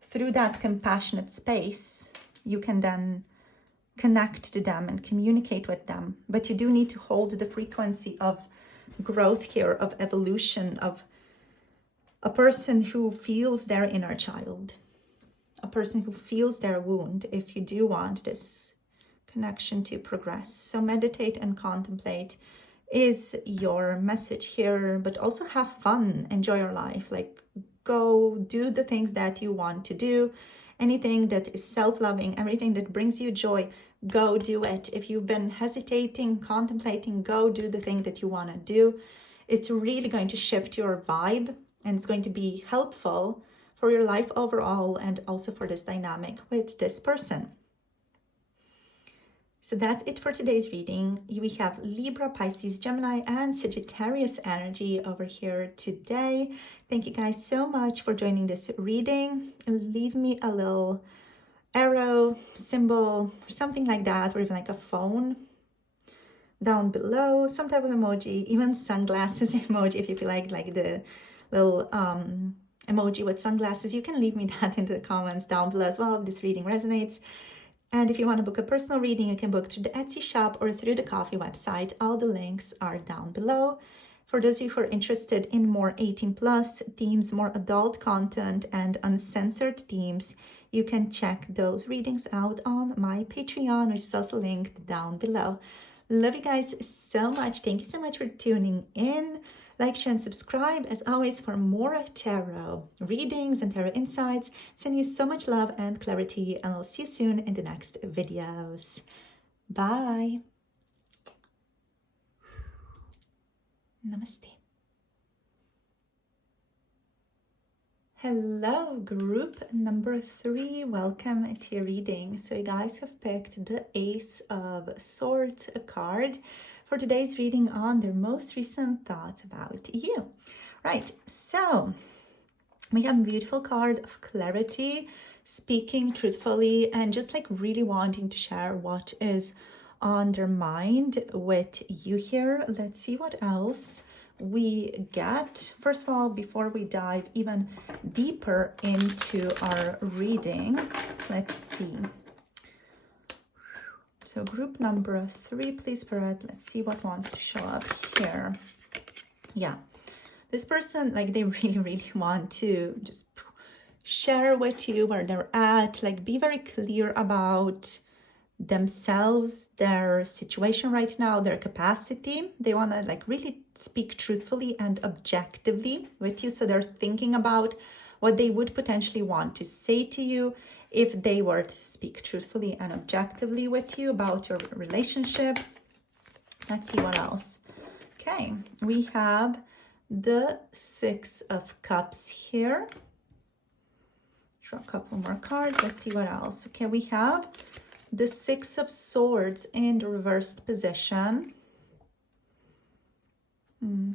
through that compassionate space, you can then connect to them and communicate with them. But you do need to hold the frequency of growth here, of evolution, of a person who feels their inner child, a person who feels their wound, if you do want this connection to progress. So meditate and contemplate is your message here, but also have fun, enjoy your life, like go do the things that you want to do, anything that is self-loving, everything that brings you joy, go do it. If you've been hesitating, contemplating, go do the thing that you want to do. It's really going to shift your vibe, and it's going to be helpful for your life overall, and also for this dynamic with this person. So that's it for today's reading. We have Libra, Pisces, Gemini, and Sagittarius energy over here today. Thank you guys so much for joining this reading. Leave me a little arrow, symbol, or something like that, or even like a phone down below, some type of emoji, even sunglasses emoji if you feel like the little emoji with sunglasses. You can leave me that in the comments down below as well if this reading resonates. And if you want to book a personal reading, you can book through the Etsy shop or through the Coffee website. All the links are down below. For those of you who are interested in more 18+ themes, more adult content, and uncensored themes, you can check those readings out on my Patreon, which is also linked down below. Love you guys so much. Thank you so much for tuning in. Like, share, and subscribe, as always, for more tarot readings and tarot insights. Send you so much love and clarity, and I'll see you soon in the next videos. Bye. Namaste. Hello, group number 3. Welcome to your reading. So you guys have picked the Ace of Swords, a card for today's reading on their most recent thoughts about you. Right, so we have a beautiful card of clarity, speaking truthfully, and just like really wanting to share what is on their mind with you here. Let's see what else we get. First of all, before we dive even deeper into our reading, let's see. So group number 3, please, Spirit, let's see what wants to show up here. Yeah, this person, like, they really want to just share with you where they're at, like be very clear about themselves, their situation right now, their capacity. They want to like really speak truthfully and objectively with you. So they're thinking about what they would potentially want to say to you if they were to speak truthfully and objectively with you about your relationship. Let's see what else. Okay, we have the 6 of Cups here. Draw a couple more cards. Let's see what else. Okay, we have the 6 of Swords in the reversed position. Let's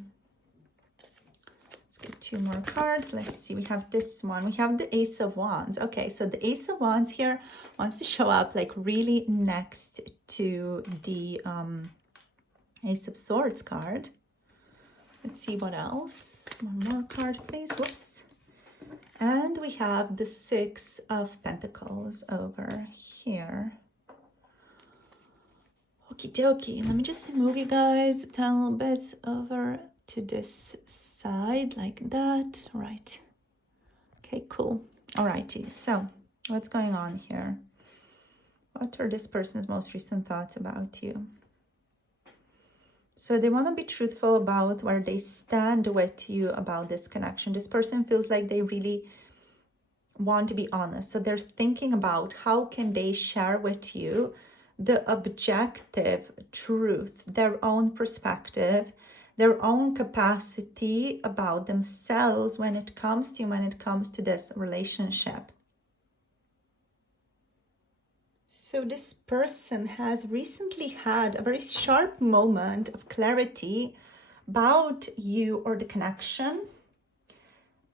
get 2 more cards. Let's see. We have this one. We have the Ace of Wands. Okay, so the Ace of Wands here wants to show up like really next to the Ace of Swords card. Let's see what else. One more card, please. Whoops. And we have the 6 of Pentacles over here. Okie dokie. Let me just move you guys a little bit over to this side like that. Right. Okay, cool. Alrighty. So what's going on here? What are this person's most recent thoughts about you? So So they want to be truthful about where they stand with you about this connection. This person feels like they really want to be honest. So they're thinking about how can they share with you the objective truth, their own perspective, their own capacity about themselves when it comes to you, when it comes to this relationship. So this person has recently had a very sharp moment of clarity about you or the connection.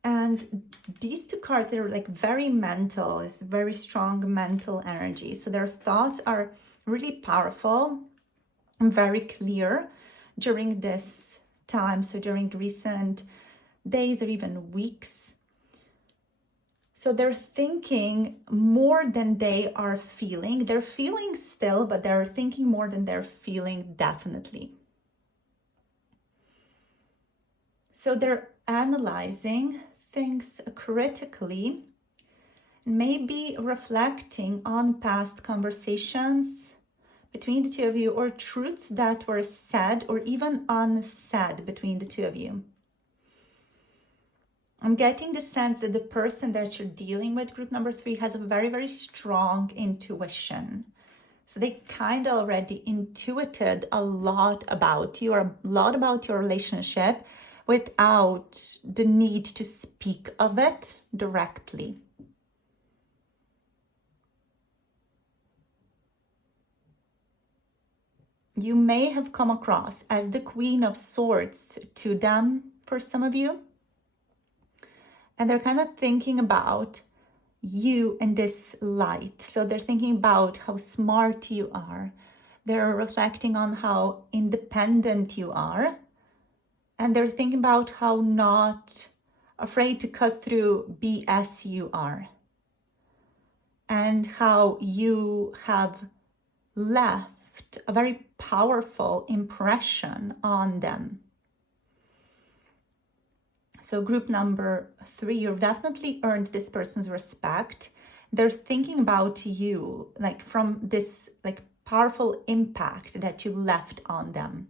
And these two cards are like very mental, it's very strong mental energy. So their thoughts are really powerful and very clear during this time. So during recent days or even weeks. So they're thinking more than they are feeling. They're feeling still, but they're thinking more than they're feeling, definitely. So they're analyzing things critically, maybe reflecting on past conversations between the two of you, or truths that were said or even unsaid between the two of you. I'm getting the sense that the person that you're dealing with, group number 3, has a very, very strong intuition. So they kind of already intuited a lot about you, or a lot about your relationship, without the need to speak of it directly. You may have come across as the Queen of Swords to them, for some of you. And they're kind of thinking about you in this light. So they're thinking about how smart you are. They're reflecting on how independent you are. And they're thinking about how not afraid to cut through BS you are. And how you have left a very powerful impression on them. So group number 3, you've definitely earned this person's respect. They're thinking about you, like from this like powerful impact that you left on them.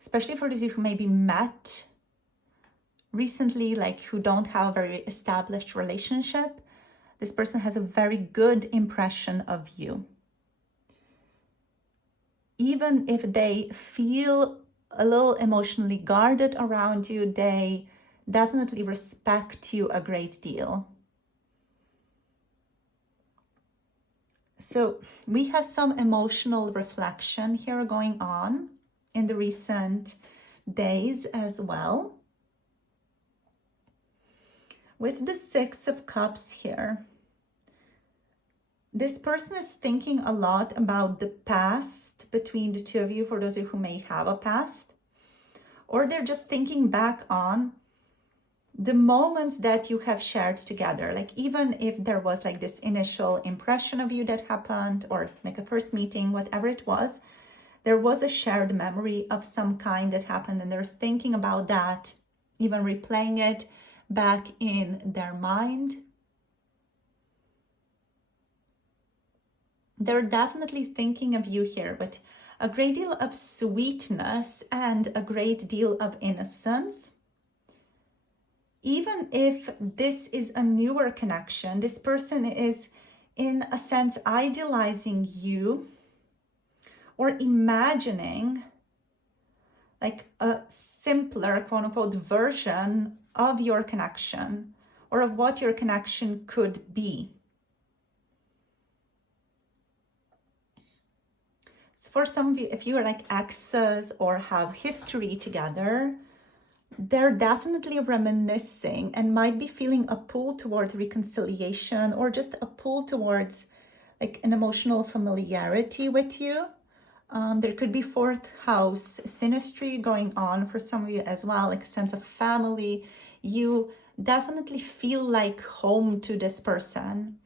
Especially for those of you who maybe met recently, like who don't have a very established relationship, this person has a very good impression of you. Even if they feel a little emotionally guarded around you, they definitely respect you a great deal. So we have some emotional reflection here going on in the recent days as well. With the 6 of Cups here, this person is thinking a lot about the past between the two of you, for those of you who may have a past. Or they're just thinking back on the moments that you have shared together. Like even if there was like this initial impression of you that happened, or like a first meeting, whatever it was, there was a shared memory of some kind that happened, and they're thinking about that, even replaying it back in their mind. They're definitely thinking of you here with a great deal of sweetness and a great deal of innocence. Even if this is a newer connection, this person is in a sense idealizing you, or imagining like a simpler, quote unquote, version of your connection, or of what your connection could be. So for some of you, if you are like exes or have history together, they're definitely reminiscing and might be feeling a pull towards reconciliation, or just a pull towards like an emotional familiarity with you. There could be 4th house synastry going on for some of you as well, like a sense of family. You definitely feel like home to this person.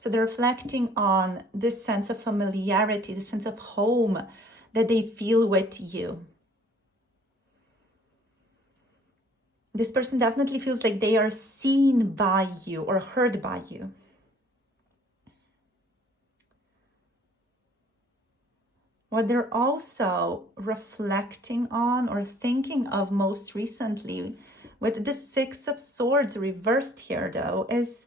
So they're reflecting on this sense of familiarity, the sense of home that they feel with you. This person definitely feels like they are seen by you or heard by you. What they're also reflecting on or thinking of most recently with the Six of Swords reversed here, though, is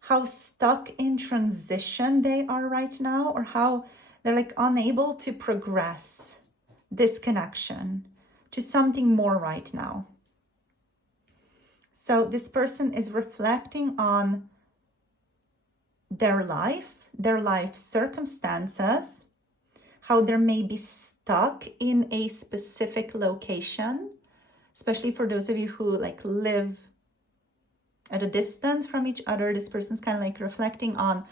how stuck in transition they are right now, or how they're like unable to progress this connection to something more right now. So this person is reflecting on their life circumstances, how they may be stuck in a specific location, especially for those of you who like live at a distance from each other. This person's kind of like reflecting on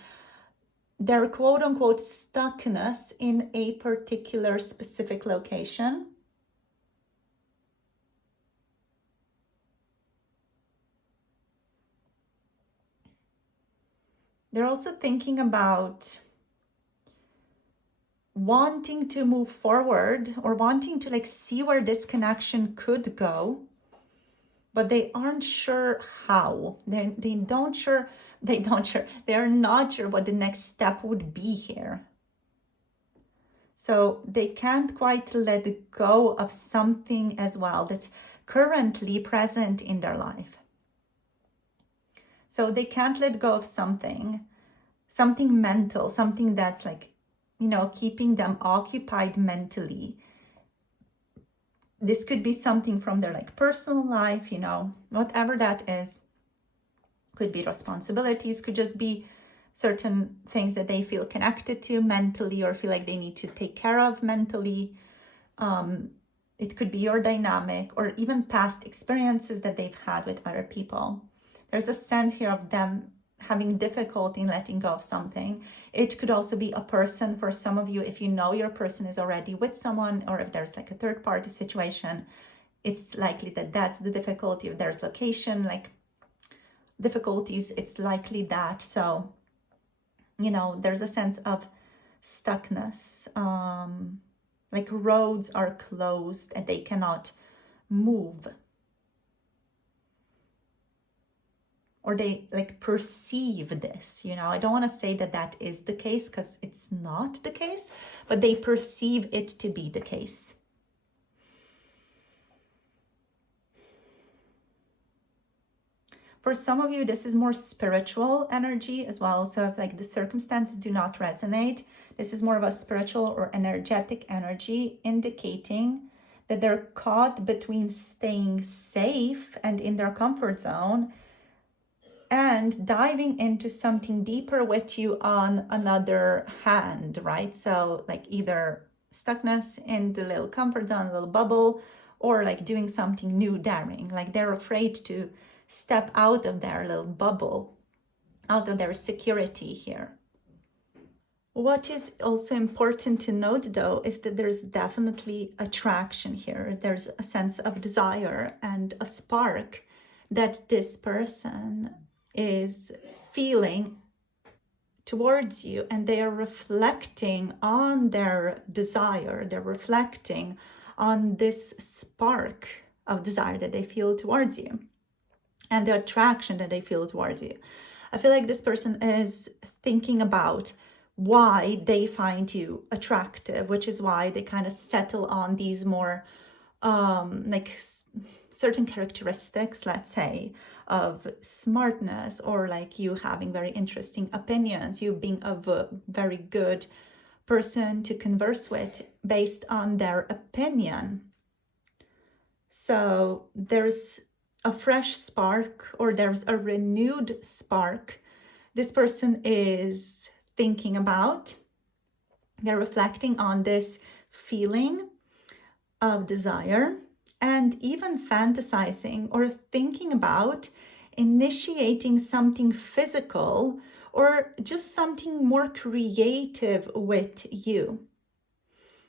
their quote unquote stuckness in a particular specific location. They're also thinking about wanting to move forward or wanting to like see where this connection could go, but they aren't sure how. They're not sure what the next step would be here. So they can't quite let go of something as well that's currently present in their life. So they can't let go of something mental, something that's like, you know, keeping them occupied mentally. This could be something from their like personal life, you know, whatever that is. Could be responsibilities, could just be certain things that they feel connected to mentally or feel like they need to take care of mentally. It could be your dynamic or even past experiences that they've had with other people. There's a sense here of them having difficulty in letting go of something. It could also be a person for some of you. If you know your person is already with someone, or if there's like a third party situation, it's likely that that's the difficulty. If there's location like difficulties, it's likely that. So, you know, there's a sense of stuckness, like roads are closed and they cannot move, or they like perceive this, you know. I don't want to say that that is the case because it's not the case, but they perceive it to be the case. For some of you, this is more spiritual energy as well. So if like the circumstances do not resonate, this is more of a spiritual or energetic energy indicating that they're caught between staying safe and in their comfort zone and diving into something deeper with you on another hand, right? So like either stuckness in the little comfort zone, little bubble, or like doing something new, daring. Like they're afraid to step out of their little bubble, out of their security here. What is also important to note, though, is that there's definitely attraction here. There's a sense of desire and a spark that this person is feeling towards you, and they are reflecting on their desire. They're reflecting on this spark of desire that they feel towards you and the attraction that they feel towards you. I feel like this person is thinking about why they find you attractive, which is why they kind of settle on these more like certain characteristics, let's say, of smartness, or like you having very interesting opinions, you being a very good person to converse with based on their opinion. So there's a fresh spark, or there's a renewed spark this person is thinking about. They're reflecting on this feeling of desire and even fantasizing or thinking about initiating something physical or just something more creative with you.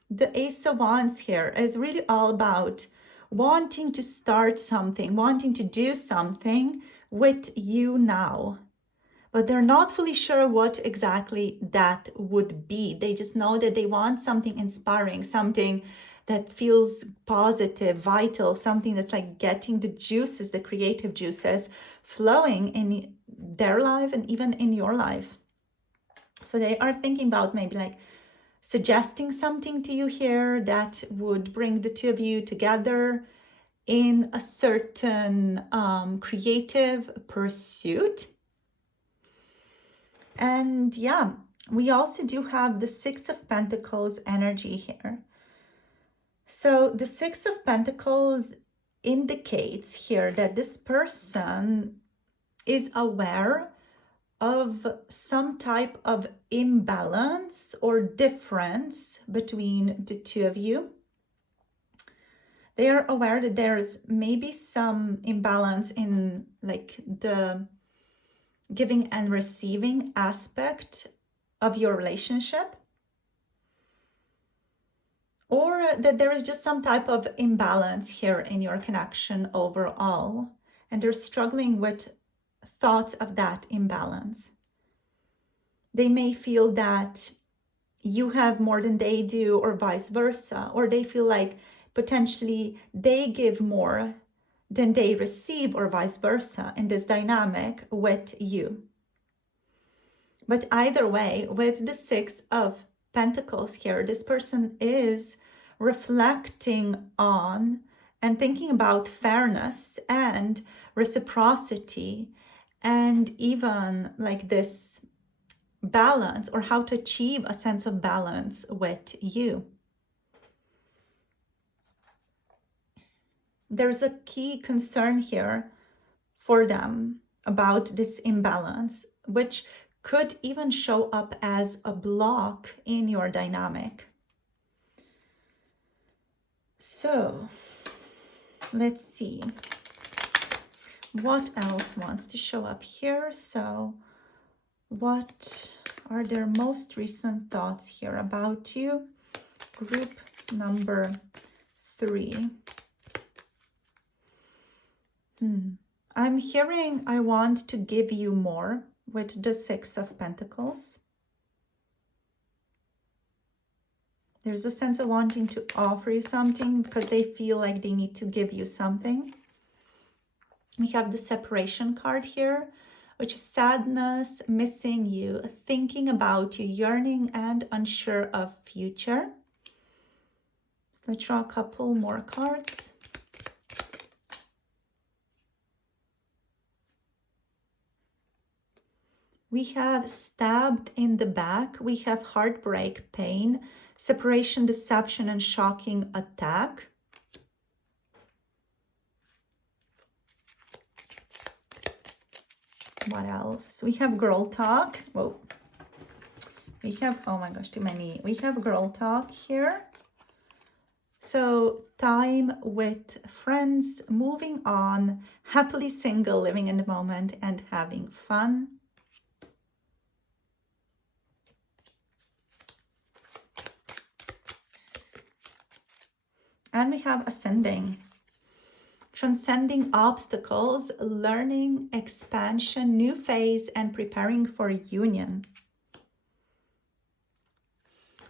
The Ace of Wands here is really all about wanting to start something, wanting to do something with you now. But they're not fully sure what exactly that would be. They just know that they want something inspiring, something that feels positive, vital, something that's like getting the juices, the creative juices flowing in their life and even in your life. So they are thinking about maybe like suggesting something to you here that would bring the two of you together in a certain creative pursuit. And yeah, we also do have the Six of Pentacles energy here. So the Six of Pentacles indicates here that this person is aware of some type of imbalance or difference between the two of you. They are aware that there's maybe some imbalance in like the giving and receiving aspect of your relationship, or that there is just some type of imbalance here in your connection overall, and they're struggling with thoughts of that imbalance. They may feel that you have more than they do, or vice versa, or they feel like potentially they give more than they receive, or vice versa, in this dynamic with you. But either way, with the Six of Pentacles here, this person is reflecting on and thinking about fairness and reciprocity, and even like this balance, or how to achieve a sense of balance with you. There's a key concern here for them about this imbalance, which could even show up as a block in your dynamic. So let's see what else wants to show up here. So what are their most recent thoughts here about you? Group number 3. I'm hearing I want to give you more with the Six of Pentacles. There's a sense of wanting to offer you something because they feel like they need to give you something. We have the Separation card here, which is sadness, missing you, thinking about you, yearning and unsure of future. So let's draw a couple more cards. We have stabbed in the back. We have heartbreak, pain, separation, deception, and shocking attack. What else? We have girl talk. Whoa. We have, oh my gosh, too many. We have girl talk here. So time with friends, moving on, happily single, living in the moment and having fun. And we have ascending, transcending obstacles, learning, expansion, new phase, and preparing for union.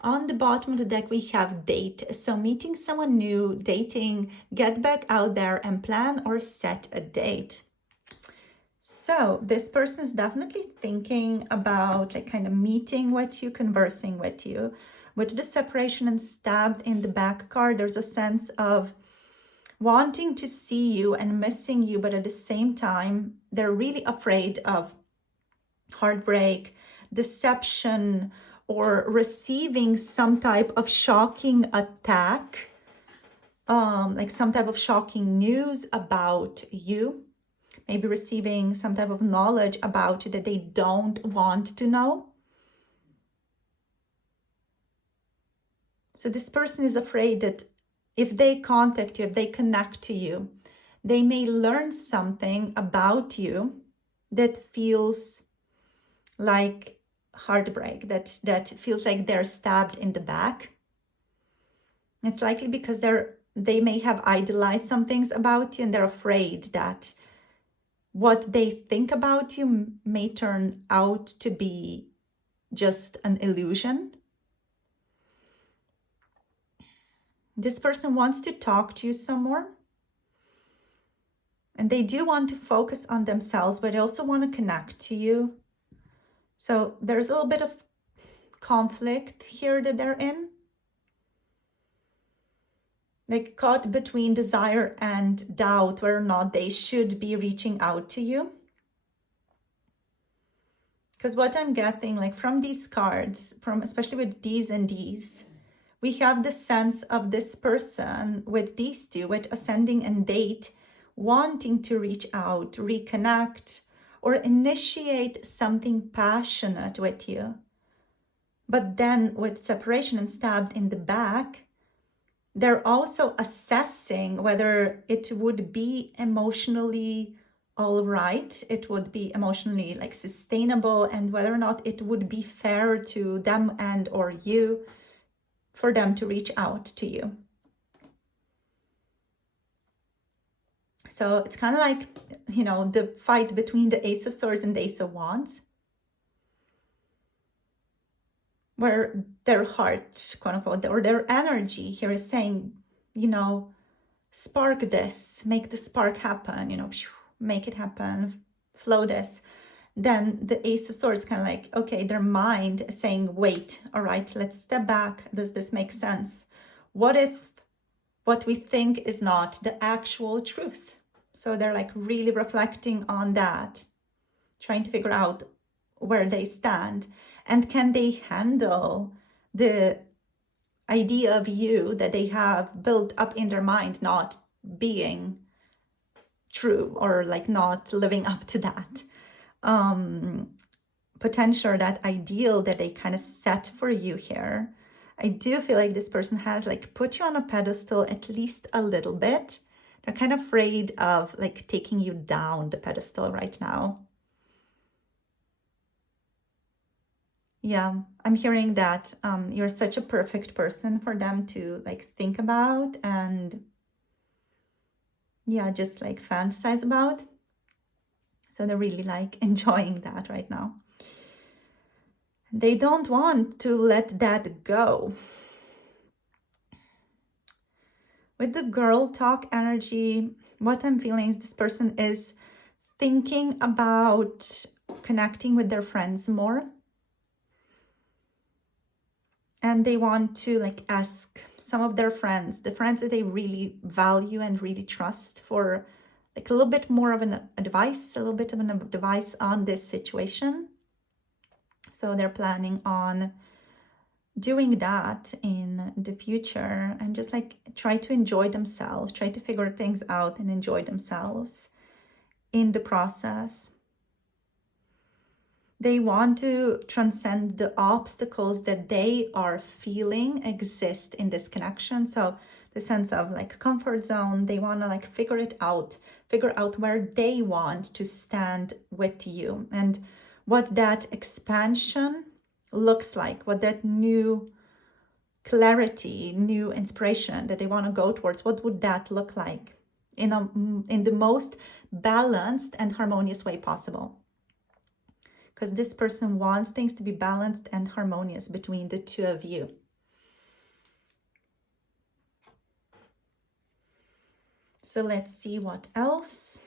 On the bottom of the deck, we have date. So meeting someone new, dating, get back out there and plan or set a date. So this person is definitely thinking about like kind of meeting with you, conversing with you. With the separation and stabbed in the back card, there's a sense of wanting to see you and missing you, but at the same time, they're really afraid of heartbreak, deception, or receiving some type of shocking attack, like some type of shocking news about you, maybe receiving some type of knowledge about you that they don't want to know. So this person is afraid that if they contact you, if they connect to you, they may learn something about you that feels like heartbreak, that feels like they're stabbed in the back. It's likely because they may have idolized some things about you, and they're afraid that what they think about you may turn out to be just an illusion. This person wants to talk to you some more. And they do want to focus on themselves, but they also want to connect to you. So there's a little bit of conflict here that they're in. Like caught between desire and doubt whether or not they should be reaching out to you. Because what I'm getting, like from these cards, from especially with these and these, we have the sense of this person with these two, with ascending and date, wanting to reach out, reconnect, or initiate something passionate with you. But then with separation and stabbed in the back, they're also assessing whether it would be emotionally all right, it would be emotionally like sustainable, and whether or not it would be fair to them and or you for them to reach out to you. So it's kind of like, you know, the fight between the Ace of Swords and the Ace of Wands, where their heart, quote unquote, or their energy here is saying, you know, spark this, make the spark happen, you know, make it happen, flow this. Then the Ace of Swords kind of like, okay, their mind is saying, wait, all right, let's step back. Does this make sense? What if what we think is not the actual truth? So they're like really reflecting on that, trying to figure out where they stand, and can they handle the idea of you that they have built up in their mind not being true, or like not living up to that potential, that ideal that they kind of set for you here. I do feel like this person has like put you on a pedestal at least a little bit. They're kind of afraid of like taking you down the pedestal right now. Yeah, I'm hearing that you're such a perfect person for them to like think about and yeah, just like fantasize about. So they're really like enjoying that right now. They don't want to let that go. With the girl talk energy, what I'm feeling is this person is thinking about connecting with their friends more. And they want to like ask some of their friends, the friends that they really value and really trust, for like a little bit more of an advice, a little bit of an advice on this situation. So they're planning on doing that in the future and just like try to enjoy themselves, try to figure things out and enjoy themselves in the process. They want to transcend the obstacles that they are feeling exist in this connection. So the sense of like comfort zone, they want to like figure out where they want to stand with you and what that expansion looks like, what that new clarity, new inspiration that they want to go towards, what would that look like in the most balanced and harmonious way possible. Because this person wants things to be balanced and harmonious between the two of you. So let's see what else.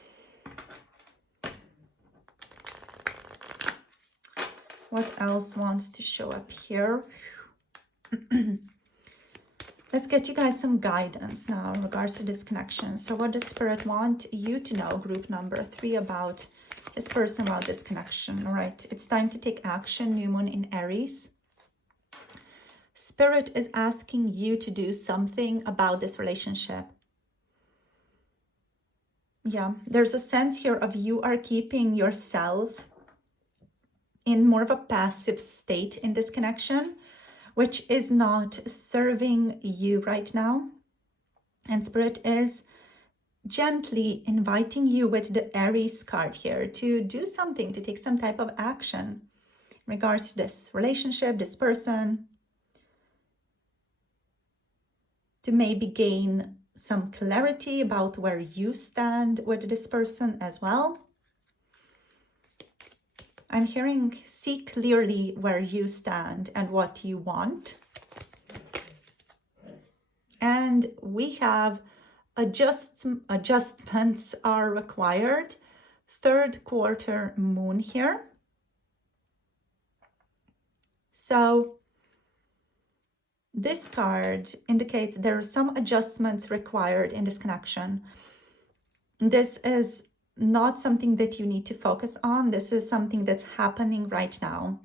What else wants to show up here? Let's get you guys some guidance now in regards to this connection. So what does Spirit want you to know, group number 3, about this person, about this connection? All right, it's time to take action. New moon in Aries. Spirit is asking you to do something about this relationship. Yeah, there's a sense here of you are keeping yourself in more of a passive state in this connection, which is not serving you right now. And Spirit is gently inviting you with the Aries card here to do something, to take some type of action in regards to this relationship, this person, to maybe gain some clarity about where you stand with this person as well. I'm hearing, see clearly where you stand and what you want. And we have adjustments are required. 3rd quarter moon here. So This card indicates there are some adjustments required in this connection. This is not something that you need to focus on. This is something that's happening right now,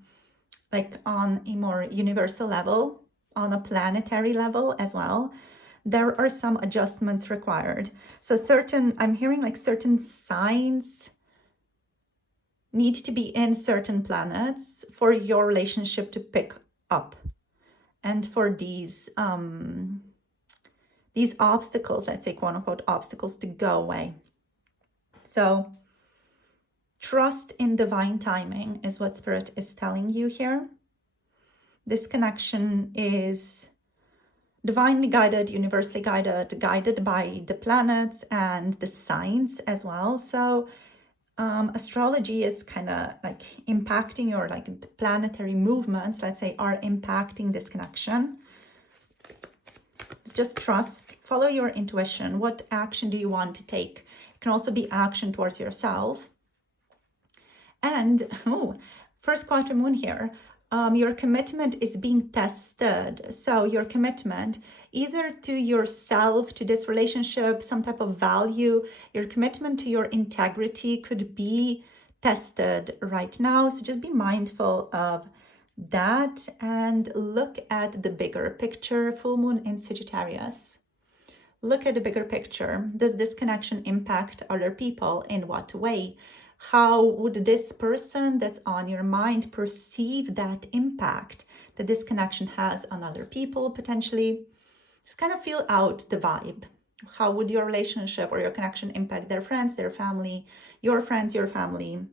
like on a more universal level, on a planetary level as well. There are some adjustments required. So I'm hearing like certain signs need to be in certain planets for your relationship to pick up, and for these obstacles, let's say quote unquote obstacles, to go away. So trust in divine timing is what Spirit is telling you here. This connection is divinely guided, universally guided, guided by the planets and the signs as well. So astrology is kind of like impacting, or like the planetary movements, let's say, are impacting this connection. Just trust, follow your intuition. What action do you want to take? It can also be action towards yourself. And first quarter moon here. Your commitment is being tested. So your commitment either to yourself, to this relationship, some type of value, your commitment to your integrity could be tested right now. So just be mindful of that and look at the bigger picture. Full moon in Sagittarius. Look at the bigger picture. Does this connection impact other people? In what way? How would this person that's on your mind perceive that impact that this connection has on other people potentially? Just kind of feel out the vibe. How would your relationship or your connection impact their friends, their family, your friends, your family?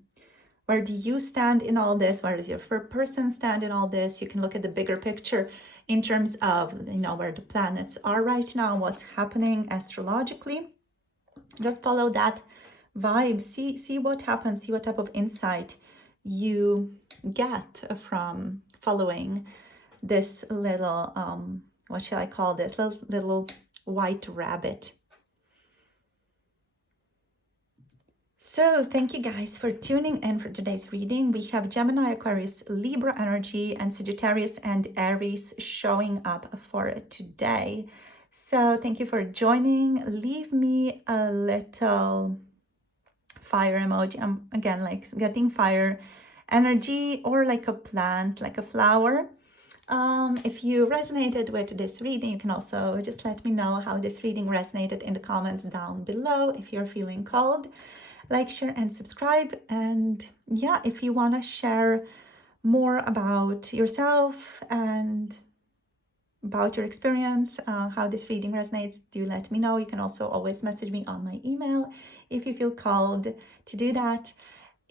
Where do you stand in all this? Where does your person stand in all this? You can look at the bigger picture in terms of, where the planets are right now, what's happening astrologically. Just follow that vibe, see what happens, see what type of insight you get from following this little what shall I call this, little white rabbit. So thank you guys for tuning in for today's reading. We have Gemini, Aquarius, Libra energy, and Sagittarius and Aries showing up for today. So thank you for joining. Leave me a little fire emoji. I'm again like getting fire energy, or like a plant, like a flower. If you resonated with this reading, you can also just let me know how this reading resonated in the comments down below. If you're feeling called, like, share, and subscribe. And yeah, if you want to share more about yourself and about your experience, how this reading resonates, do let me know. You can also always message me on my email if you feel called to do that.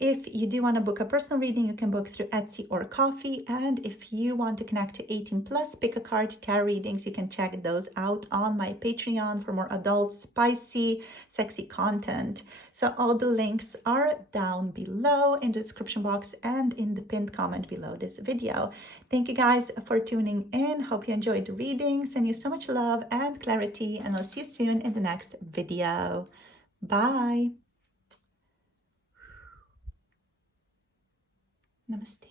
If you do want to book a personal reading, you can book through Etsy or Ko-fi. And if you want to connect to 18+, pick a card, tarot readings, you can check those out on my Patreon for more adult, spicy, sexy content. So all the links are down below in the description box and in the pinned comment below this video. Thank you guys for tuning in. Hope you enjoyed the reading. Send you so much love and clarity, and I'll see you soon in the next video. Bye. Namaste.